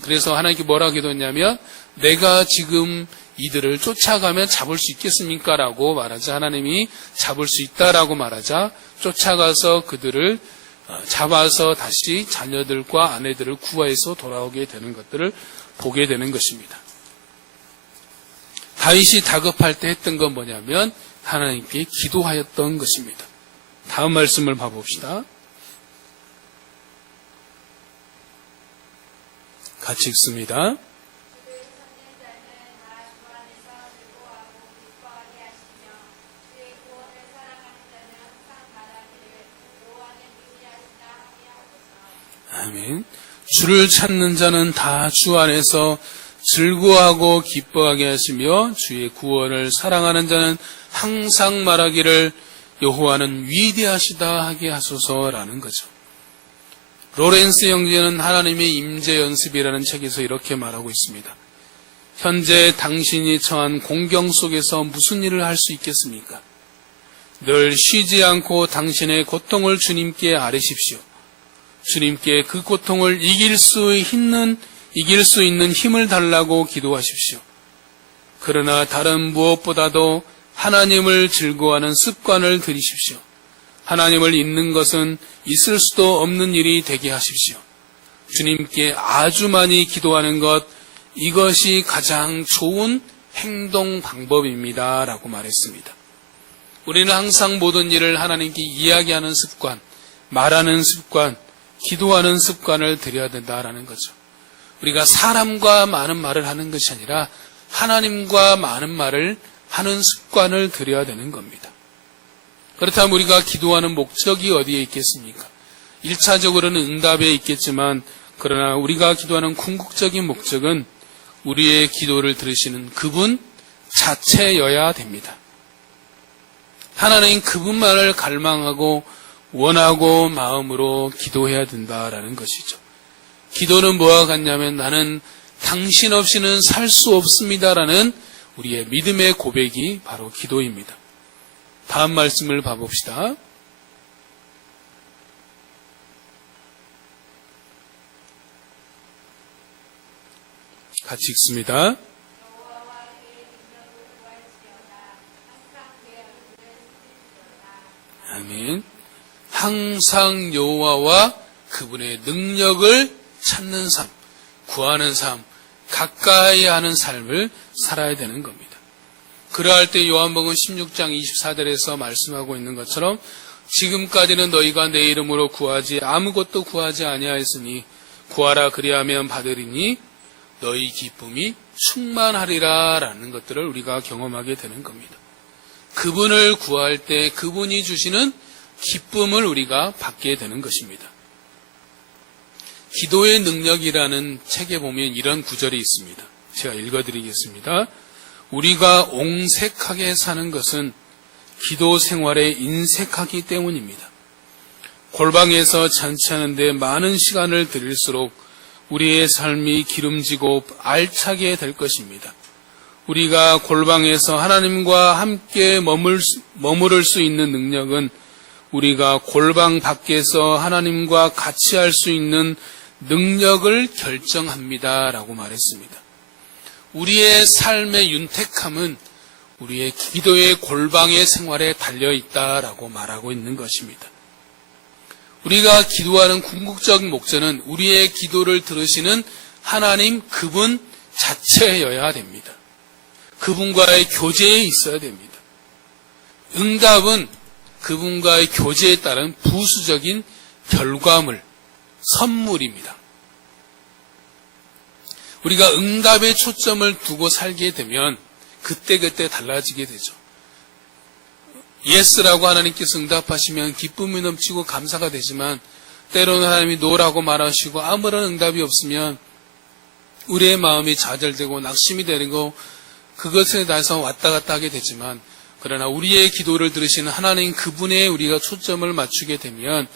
그래서 하나님께 뭐라고 기도했냐면, 내가 지금 이들을 쫓아가면 잡을 수 있겠습니까? 라고 말하자 하나님이 잡을 수 있다라고 말하자 쫓아가서 그들을 잡아서 다시 자녀들과 아내들을 구하여서 돌아오게 되는 것들을 보게 되는 것입니다. 다윗이 다급할 때 했던 건 뭐냐면 하나님께 기도하였던 것입니다. 다음 말씀을 봐봅시다. 같이 읽습니다. 아멘. 주를 찾는 자는 다 주 안에서 즐거워하고 기뻐하게 하시며 주의 구원을 사랑하는 자는 항상 말하기를 여호와는 위대하시다 하게 하소서라는 거죠. 로렌스 형제는 하나님의 임재 연습이라는 책에서 이렇게 말하고 있습니다. 현재 당신이 처한 공경 속에서 무슨 일을 할 수 있겠습니까? 늘 쉬지 않고 당신의 고통을 주님께 아뢰십시오. 주님께 그 고통을 이길 수 있는 힘을 달라고 기도하십시오. 그러나 다른 무엇보다도 하나님을 즐거워하는 습관을 들이십시오. 하나님을 잊는 것은 있을 수도 없는 일이 되게 하십시오. 주님께 아주 많이 기도하는 것, 이것이 가장 좋은 행동 방법입니다. 라고 말했습니다. 우리는 항상 모든 일을 하나님께 이야기하는 습관, 말하는 습관, 기도하는 습관을 들여야 된다라는 거죠. 우리가 사람과 많은 말을 하는 것이 아니라 하나님과 많은 말을 하는 습관을 들여야 되는 겁니다. 그렇다면 우리가 기도하는 목적이 어디에 있겠습니까? 1차적으로는 응답에 있겠지만 그러나 우리가 기도하는 궁극적인 목적은 우리의 기도를 들으시는 그분 자체여야 됩니다. 하나님 그분만을 갈망하고 원하고 마음으로 기도해야 된다라는 것이죠. 기도는 뭐와 같냐면 나는 당신 없이는 살 수 없습니다라는 우리의 믿음의 고백이 바로 기도입니다. 다음 말씀을 봐봅시다. 같이 읽습니다. 아멘. 항상 여호와와 그분의 능력을 찾는 삶, 구하는 삶, 가까이 하는 삶을 살아야 되는 겁니다. 그러할 때 요한복음 16장 24절에서 말씀하고 있는 것처럼 지금까지는 너희가 내 이름으로 구하지 아무것도 구하지 아니하였으니 구하라 그리하면 받으리니 너희 기쁨이 충만하리라 라는 것들을 우리가 경험하게 되는 겁니다. 그분을 구할 때 그분이 주시는 기쁨을 우리가 받게 되는 것입니다. 기도의 능력이라는 책에 보면 이런 구절이 있습니다. 제가 읽어드리겠습니다. 우리가 옹색하게 사는 것은 기도 생활에 인색하기 때문입니다. 골방에서 잔치하는데 많은 시간을 들일수록 우리의 삶이 기름지고 알차게 될 것입니다. 우리가 골방에서 하나님과 함께 머무를 수 있는 능력은 우리가 골방 밖에서 하나님과 같이 할 수 있는 능력을 결정합니다. 라고 말했습니다. 우리의 삶의 윤택함은 우리의 기도의 골방의 생활에 달려있다라고 말하고 있는 것입니다. 우리가 기도하는 궁극적인 목적은 우리의 기도를 들으시는 하나님 그분 자체여야 됩니다. 그분과의 교제에 있어야 됩니다. 응답은 그분과의 교제에 따른 부수적인 결과물, 선물입니다. 우리가 응답에 초점을 두고 살게 되면 그때그때 달라지게 되죠. 예스라고 하나님께서 응답하시면 기쁨이 넘치고 감사가 되지만 때로는 하나님이 노라고 말하시고 아무런 응답이 없으면 우리의 마음이 좌절되고 낙심이 되고 그것에 대해서 왔다 갔다 하게 되지만 그러나 우리의 기도를 들으시는 하나님 그분에 우리가 초점을 맞추게 되면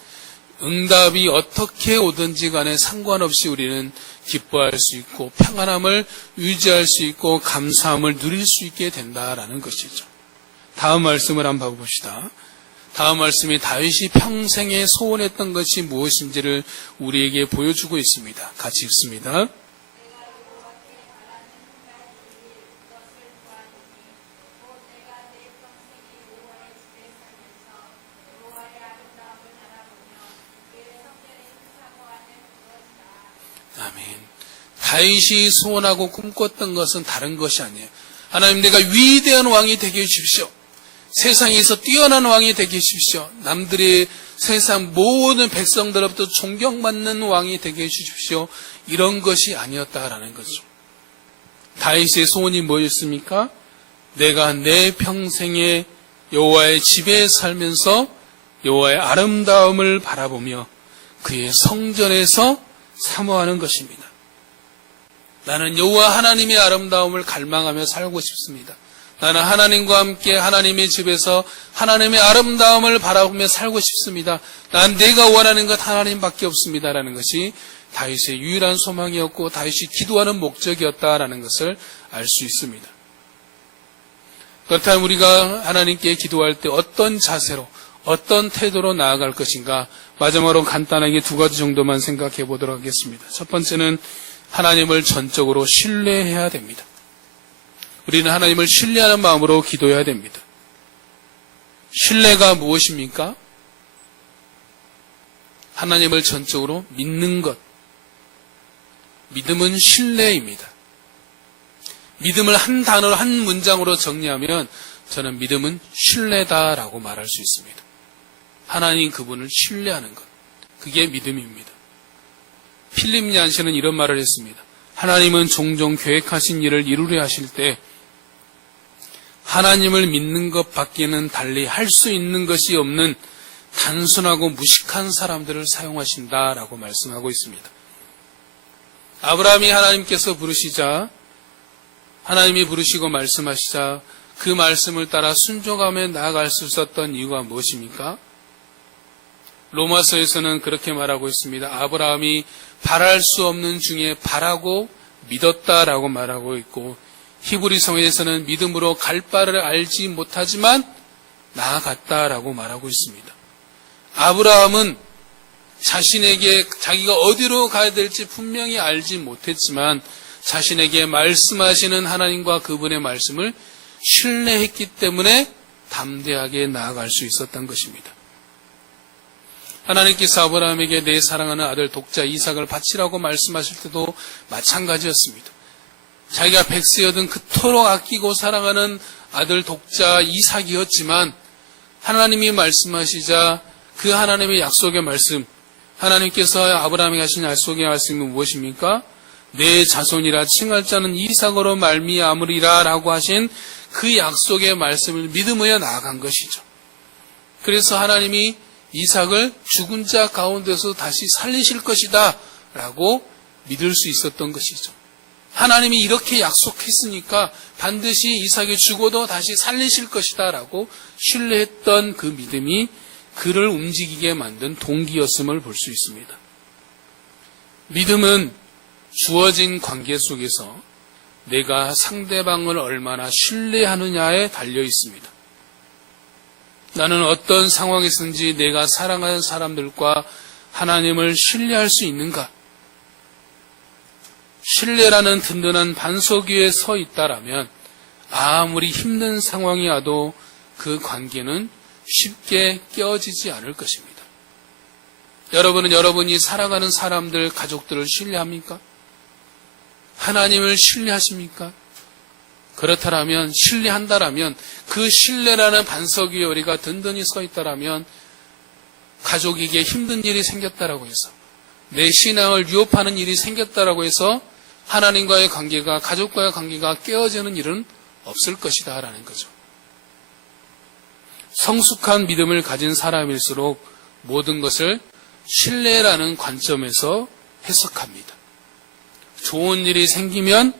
응답이 어떻게 오든지 간에 상관없이 우리는 기뻐할 수 있고 평안함을 유지할 수 있고 감사함을 누릴 수 있게 된다라는 것이죠. 다음 말씀을 한번 봐봅시다. 다음 말씀이 다윗이 평생에 소원했던 것이 무엇인지를 우리에게 보여주고 있습니다. 같이 읽습니다. 아멘. 다윗이 소원하고 꿈꿨던 것은 다른 것이 아니에요. 하나님, 내가 위대한 왕이 되게 해주십시오. 세상에서 뛰어난 왕이 되게 해주십시오. 남들의 세상 모든 백성들로부터 존경받는 왕이 되게 해주십시오. 이런 것이 아니었다라는 거죠. 다윗의 소원이 뭐였습니까? 내가 내 평생에 여호와의 집에 살면서 여호와의 아름다움을 바라보며 그의 성전에서 사모하는 것입니다. 나는 여호와 하나님의 아름다움을 갈망하며 살고 싶습니다. 나는 하나님과 함께 하나님의 집에서 하나님의 아름다움을 바라보며 살고 싶습니다. 난 내가 원하는 것 하나님밖에 없습니다라는 것이 다윗의 유일한 소망이었고 다윗이 기도하는 목적이었다라는 것을 알 수 있습니다. 그렇다면 우리가 하나님께 기도할 때 어떤 자세로 어떤 태도로 나아갈 것인가, 마지막으로 간단하게 두 가지 정도만 생각해 보도록 하겠습니다. 첫 번째는 하나님을 전적으로 신뢰해야 됩니다. 우리는 하나님을 신뢰하는 마음으로 기도해야 됩니다. 신뢰가 무엇입니까? 하나님을 전적으로 믿는 것. 믿음은 신뢰입니다. 믿음을 한 단어로, 한 문장으로 정리하면 저는 믿음은 신뢰다라고 말할 수 있습니다. 하나님 그분을 신뢰하는 것. 그게 믿음입니다. 필립 얀시는 이런 말을 했습니다. 하나님은 종종 계획하신 일을 이루려 하실 때 하나님을 믿는 것 밖에는 달리 할 수 있는 것이 없는 단순하고 무식한 사람들을 사용하신다라고 말씀하고 있습니다. 아브라함이 하나님께서 부르시자, 하나님이 부르시고 말씀하시자 그 말씀을 따라 순종하며 나아갈 수 있었던 이유가 무엇입니까? 로마서에서는 그렇게 말하고 있습니다. 아브라함이 바랄 수 없는 중에 바라고 믿었다라고 말하고 있고, 히브리서에서는 믿음으로 갈 바를 알지 못하지만 나아갔다라고 말하고 있습니다. 아브라함은 자신에게 자기가 어디로 가야 될지 분명히 알지 못했지만 자신에게 말씀하시는 하나님과 그분의 말씀을 신뢰했기 때문에 담대하게 나아갈 수 있었던 것입니다. 하나님께서 아브라함에게 내 사랑하는 아들 독자 이삭을 바치라고 말씀하실 때도 마찬가지였습니다. 자기가 백세여든 그토록 아끼고 사랑하는 아들 독자 이삭이었지만 하나님이 말씀하시자 그 하나님의 약속의 말씀, 하나님께서 아브라함에게 하신 약속의 말씀이 무엇입니까? 내 자손이라 칭할 자는 이삭으로 말미암으리라 라고 하신 그 약속의 말씀을 믿음으로 나아간 것이죠. 그래서 하나님이 이삭을 죽은 자 가운데서 다시 살리실 것이다 라고 믿을 수 있었던 것이죠. 하나님이 이렇게 약속했으니까 반드시 이삭이 죽어도 다시 살리실 것이다 라고 신뢰했던 그 믿음이 그를 움직이게 만든 동기였음을 볼 수 있습니다. 믿음은 주어진 관계 속에서 내가 상대방을 얼마나 신뢰하느냐에 달려 있습니다. 나는 어떤 상황에서든지 내가 사랑하는 사람들과 하나님을 신뢰할 수 있는가? 신뢰라는 든든한 반석 위에 서 있다라면 아무리 힘든 상황이 와도 그 관계는 쉽게 깨어지지 않을 것입니다. 여러분은 여러분이 사랑하는 사람들, 가족들을 신뢰합니까? 하나님을 신뢰하십니까? 그렇다면, 신뢰한다라면, 그 신뢰라는 반석 위에 우리가 든든히 서 있다라면 가족에게 힘든 일이 생겼다라고 해서, 내 신앙을 위협하는 일이 생겼다라고 해서 하나님과의 관계가, 가족과의 관계가 깨어지는 일은 없을 것이다 라는 거죠. 성숙한 믿음을 가진 사람일수록 모든 것을 신뢰라는 관점에서 해석합니다. 좋은 일이 생기면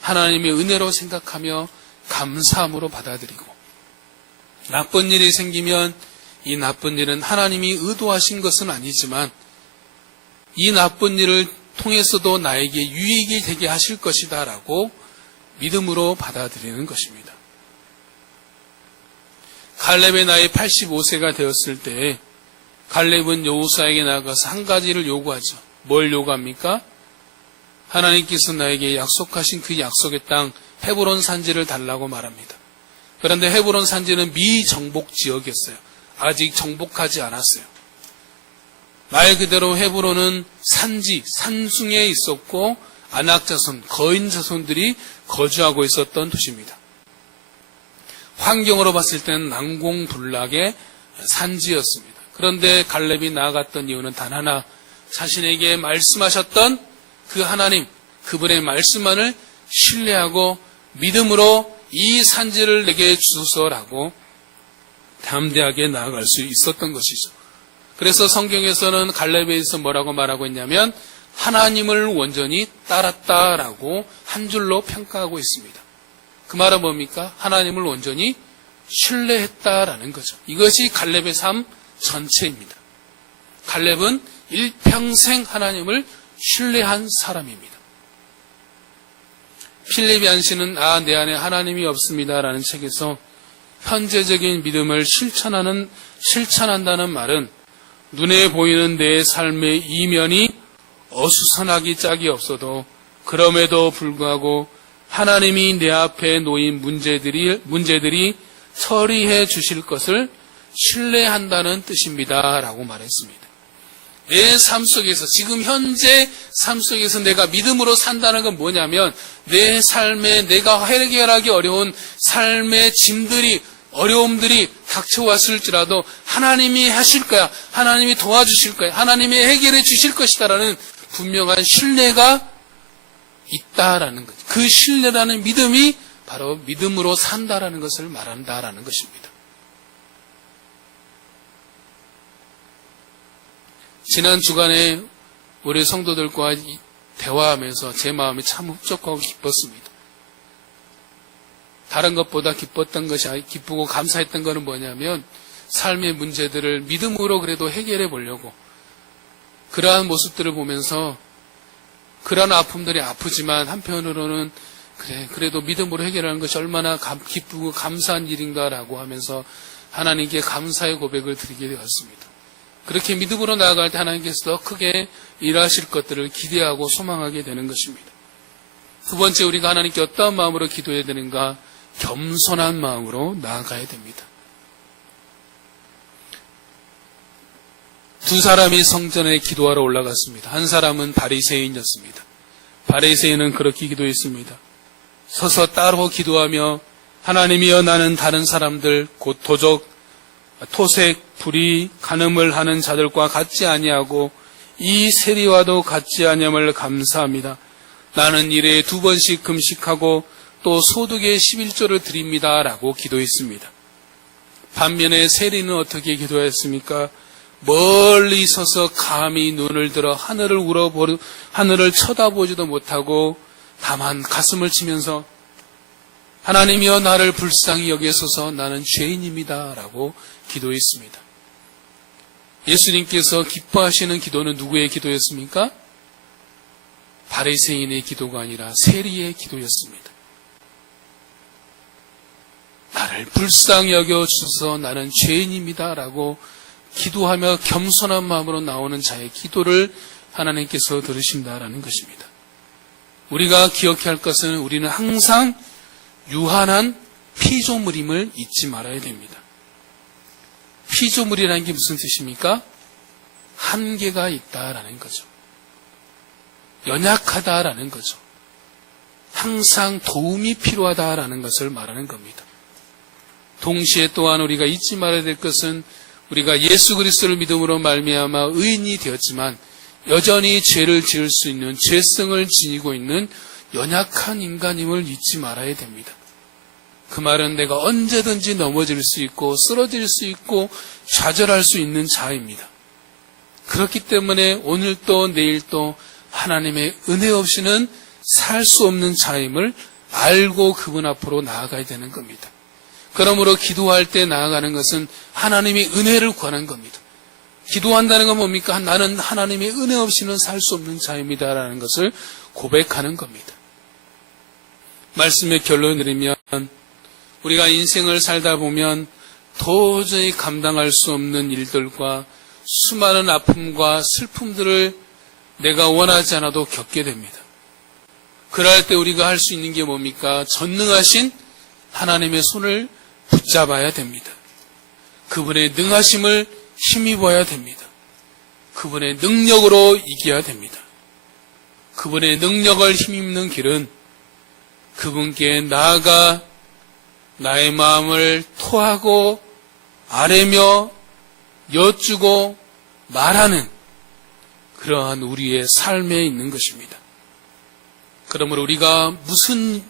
하나님의 은혜로 생각하며 감사함으로 받아들이고, 나쁜 일이 생기면 이 나쁜 일은 하나님이 의도하신 것은 아니지만 이 나쁜 일을 통해서도 나에게 유익이 되게 하실 것이다 라고 믿음으로 받아들이는 것입니다. 갈렙의 나이 85세가 되었을 때 갈렙은 여호수아에게 나가서 한 가지를 요구하죠. 뭘 요구합니까? 하나님께서 나에게 약속하신 그 약속의 땅 헤브론 산지를 달라고 말합니다. 그런데 헤브론 산지는 미정복 지역이었어요. 아직 정복하지 않았어요. 말 그대로 헤브론은 산지, 산중에 있었고 아낙 자손, 거인 자손들이 거주하고 있었던 도시입니다. 환경으로 봤을 때는 난공불락의 산지였습니다. 그런데 갈렙이 나아갔던 이유는 단 하나, 자신에게 말씀하셨던 그 하나님, 그분의 말씀만을 신뢰하고 믿음으로 이 산지를 내게 주소서라고 담대하게 나아갈 수 있었던 것이죠. 그래서 성경에서는 갈렙에 대해서 뭐라고 말하고 있냐면 하나님을 온전히 따랐다라고 한 줄로 평가하고 있습니다. 그 말은 뭡니까? 하나님을 온전히 신뢰했다라는 거죠. 이것이 갈렙의 삶 전체입니다. 갈렙은 일평생 하나님을 신뢰한 사람입니다. 필립 얀시는 내 안에 하나님이 없습니다라는 책에서 현재적인 믿음을 실천한다는 말은 눈에 보이는 내 삶의 이면이 어수선하기 짝이 없어도 그럼에도 불구하고 하나님이 내 앞에 놓인 문제들이 처리해 주실 것을 신뢰한다는 뜻입니다. 라고 말했습니다. 내 삶 속에서, 지금 현재 삶 속에서 내가 믿음으로 산다는 건 뭐냐면 내 삶에 내가 해결하기 어려운 삶의 짐들이, 어려움들이 닥쳐왔을지라도 하나님이 하실 거야, 하나님이 도와주실 거야, 하나님이 해결해 주실 것이다라는 분명한 신뢰가 있다라는 거죠. 그 신뢰라는 믿음이 바로 믿음으로 산다라는 것을 말한다라는 것입니다. 지난 주간에 우리 성도들과 대화하면서 제 마음이 참 흡족하고 기뻤습니다. 다른 것보다 기쁘고 감사했던 것은 뭐냐면 삶의 문제들을 믿음으로 그래도 해결해 보려고, 그러한 모습들을 보면서 그러한 아픔들이 아프지만 한편으로는 그래도 믿음으로 해결하는 것이 얼마나 기쁘고 감사한 일인가라고 하면서 하나님께 감사의 고백을 드리게 되었습니다. 그렇게 믿음으로 나아갈 때 하나님께서 더 크게 일하실 것들을 기대하고 소망하게 되는 것입니다. 두 번째, 우리가 하나님께 어떠한 마음으로 기도해야 되는가? 겸손한 마음으로 나아가야 됩니다. 두 사람이 성전에 기도하러 올라갔습니다. 한 사람은 바리새인이었습니다. 바리새인은 그렇게 기도했습니다. 서서 따로 기도하며 하나님이여, 나는 다른 사람들 곧 도적, 토색, 불의, 간음을 하는 자들과 같지 아니하고 이 세리와도 같지 아니함을 감사합니다. 나는 일에 2번씩 금식하고 또 소득의 11조를 드립니다. 라고 기도했습니다. 반면에 세리는 어떻게 기도했습니까? 멀리 서서 감히 눈을 들어 하늘을 쳐다보지도 못하고 다만 가슴을 치면서 하나님이여, 나를 불쌍히 여기소서, 나는 죄인입니다. 라고 기도했습니다. 예수님께서 기뻐하시는 기도는 누구의 기도였습니까? 바리새인의 기도가 아니라 세리의 기도였습니다. 나를 불쌍히 여겨주소서, 나는 죄인입니다. 라고 기도하며 겸손한 마음으로 나오는 자의 기도를 하나님께서 들으신다라는 것입니다. 우리가 기억해야 할 것은 우리는 항상 유한한 피조물임을 잊지 말아야 됩니다. 피조물이라는 게 무슨 뜻입니까? 한계가 있다라는 거죠. 연약하다라는 거죠. 항상 도움이 필요하다라는 것을 말하는 겁니다. 동시에 또한 우리가 잊지 말아야 될 것은 우리가 예수 그리스도를 믿음으로 말미암아 의인이 되었지만 여전히 죄를 지을 수 있는, 죄성을 지니고 있는 연약한 인간임을 잊지 말아야 됩니다. 그 말은 내가 언제든지 넘어질 수 있고 쓰러질 수 있고 좌절할 수 있는 자입니다. 그렇기 때문에 오늘도 내일도 하나님의 은혜 없이는 살 수 없는 자임을 알고 그분 앞으로 나아가야 되는 겁니다. 그러므로 기도할 때 나아가는 것은 하나님의 은혜를 구하는 겁니다. 기도한다는 건 뭡니까? 나는 하나님의 은혜 없이는 살 수 없는 자입니다라는 것을 고백하는 겁니다. 말씀의 결론을 드리면 우리가 인생을 살다 보면 도저히 감당할 수 없는 일들과 수많은 아픔과 슬픔들을 내가 원하지 않아도 겪게 됩니다. 그럴 때 우리가 할 수 있는 게 뭡니까? 전능하신 하나님의 손을 붙잡아야 됩니다. 그분의 능하심을 힘입어야 됩니다. 그분의 능력으로 이겨야 됩니다. 그분의 능력을 힘입는 길은 그분께 나아가 나의 마음을 토하고 아뢰며 여쭈고 말하는 그러한 우리의 삶에 있는 것입니다. 그러므로 우리가 무슨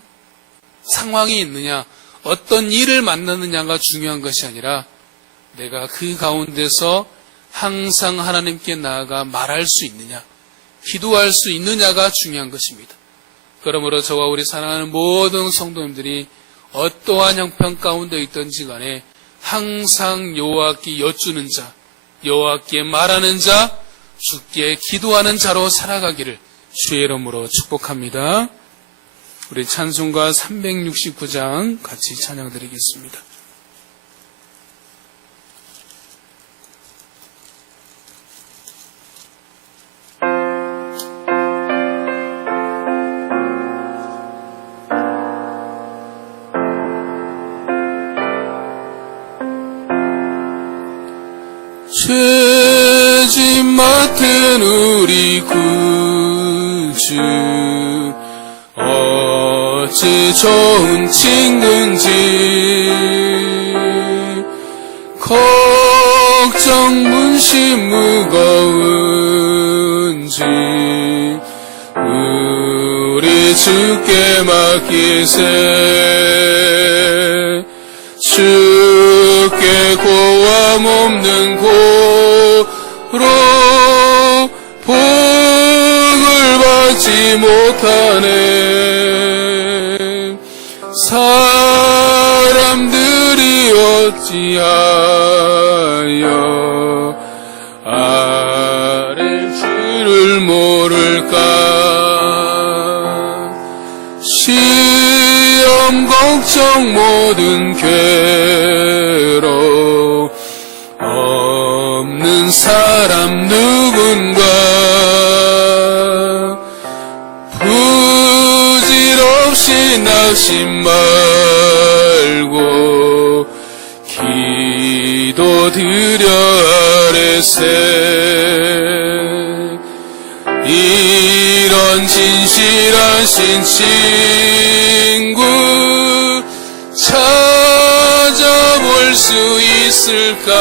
상황이 있느냐, 어떤 일을 만나느냐가 중요한 것이 아니라 내가 그 가운데서 항상 하나님께 나아가 말할 수 있느냐, 기도할 수 있느냐가 중요한 것입니다. 그러므로 저와 우리 사랑하는 모든 성도님들이 어떠한 형편 가운데 있든지 간에 항상 여호와께 여쭈는 자, 여호와께 말하는 자, 주께 기도하는 자로 살아가기를 주의 이름으로 축복합니다. 우리 찬송가 369장 같이 찬양 드리겠습니다. 죄짐 맡은 우리 구주 어찌 좋은 친구인지 걱정 문심 무거운지 우리 주께 맡기세 주께 고함 없는 고로 복을 받지 못하네. 사람들이 어찌하여 아랠 줄을 모를까. 시험 걱정 모든 괴로 없는 사람 누군가 부질없이 낙심 말고 기도드려 아뢰세. 이런 진실하신 친구 찾아볼 수 있을까.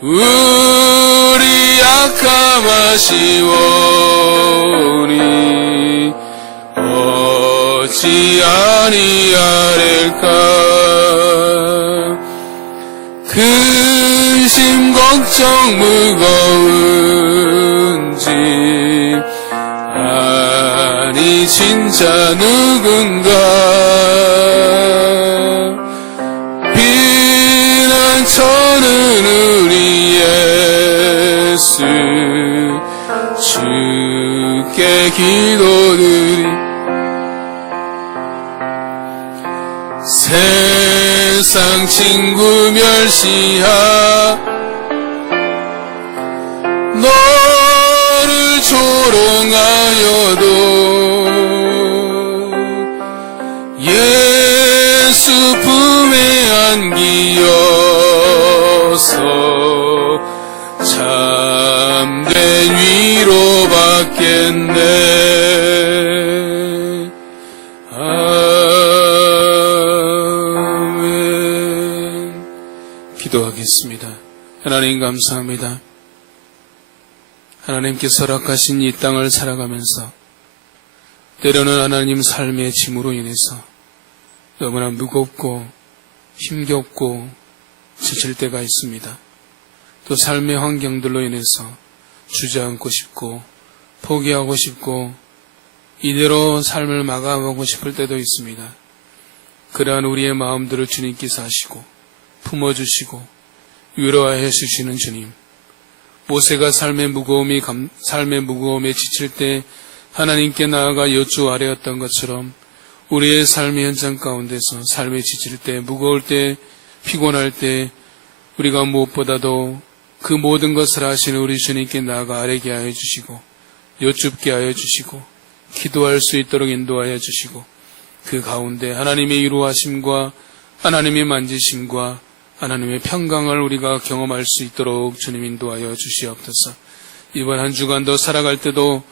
우리 약함 아시오니 어찌 아니하릴까. 근심 걱정 무거운지 아니 진짜 누군가 비난처는 우리 예수 주께 기도드리. 세상 친구 멸시하 너를 조롱하여도 예수 품에 안기어서 참된 위로 받겠네. 아멘. 기도하겠습니다. 하나님 감사합니다. 하나님께서 허락하신 이 땅을 살아가면서 때로는 하나님 삶의 짐으로 인해서 너무나 무겁고 힘겹고 지칠 때가 있습니다. 또 삶의 환경들로 인해서 주저앉고 싶고 포기하고 싶고 이대로 삶을 마감하고 싶을 때도 있습니다. 그러한 우리의 마음들을 주님께서 아시고 품어주시고 위로하여 주시는 주님, 모세가 삶의 무거움에 지칠 때 하나님께 나아가 여쭈 아뢰었던 것처럼 우리의 삶의 현장 가운데서 삶에 지칠 때, 무거울 때, 피곤할 때 우리가 무엇보다도 그 모든 것을 하시는 우리 주님께 나아가 아뢰게 하여 주시고 여쭙게 하여 주시고 기도할 수 있도록 인도하여 주시고 그 가운데 하나님의 이루하심과 하나님의 만지심과 하나님의 평강을 우리가 경험할 수 있도록 주님 인도하여 주시옵소서. 이번 한 주간도 살아갈 때도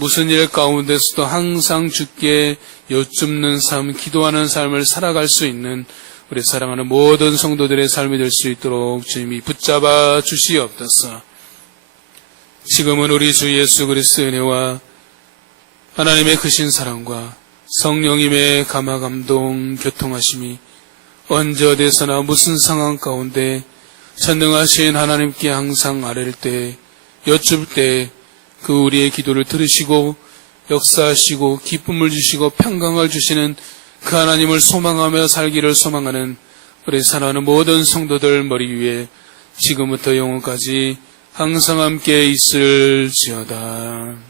무슨 일 가운데서도 항상 주께 여쭙는 삶, 기도하는 삶을 살아갈 수 있는 우리 사랑하는 모든 성도들의 삶이 될 수 있도록 주님이 붙잡아 주시옵소서. 지금은 우리 주 예수 그리스도의 은혜와 하나님의 크신 사랑과 성령님의 감화감동 교통하심이 언제 어디서나 무슨 상황 가운데 전능하신 하나님께 항상 아뢰를 때, 여쭐 때 그 우리의 기도를 들으시고 역사하시고 기쁨을 주시고 평강을 주시는 그 하나님을 소망하며 살기를 소망하는 우리 사랑하는 모든 성도들 머리 위에 지금부터 영원까지 항상 함께 있을지어다.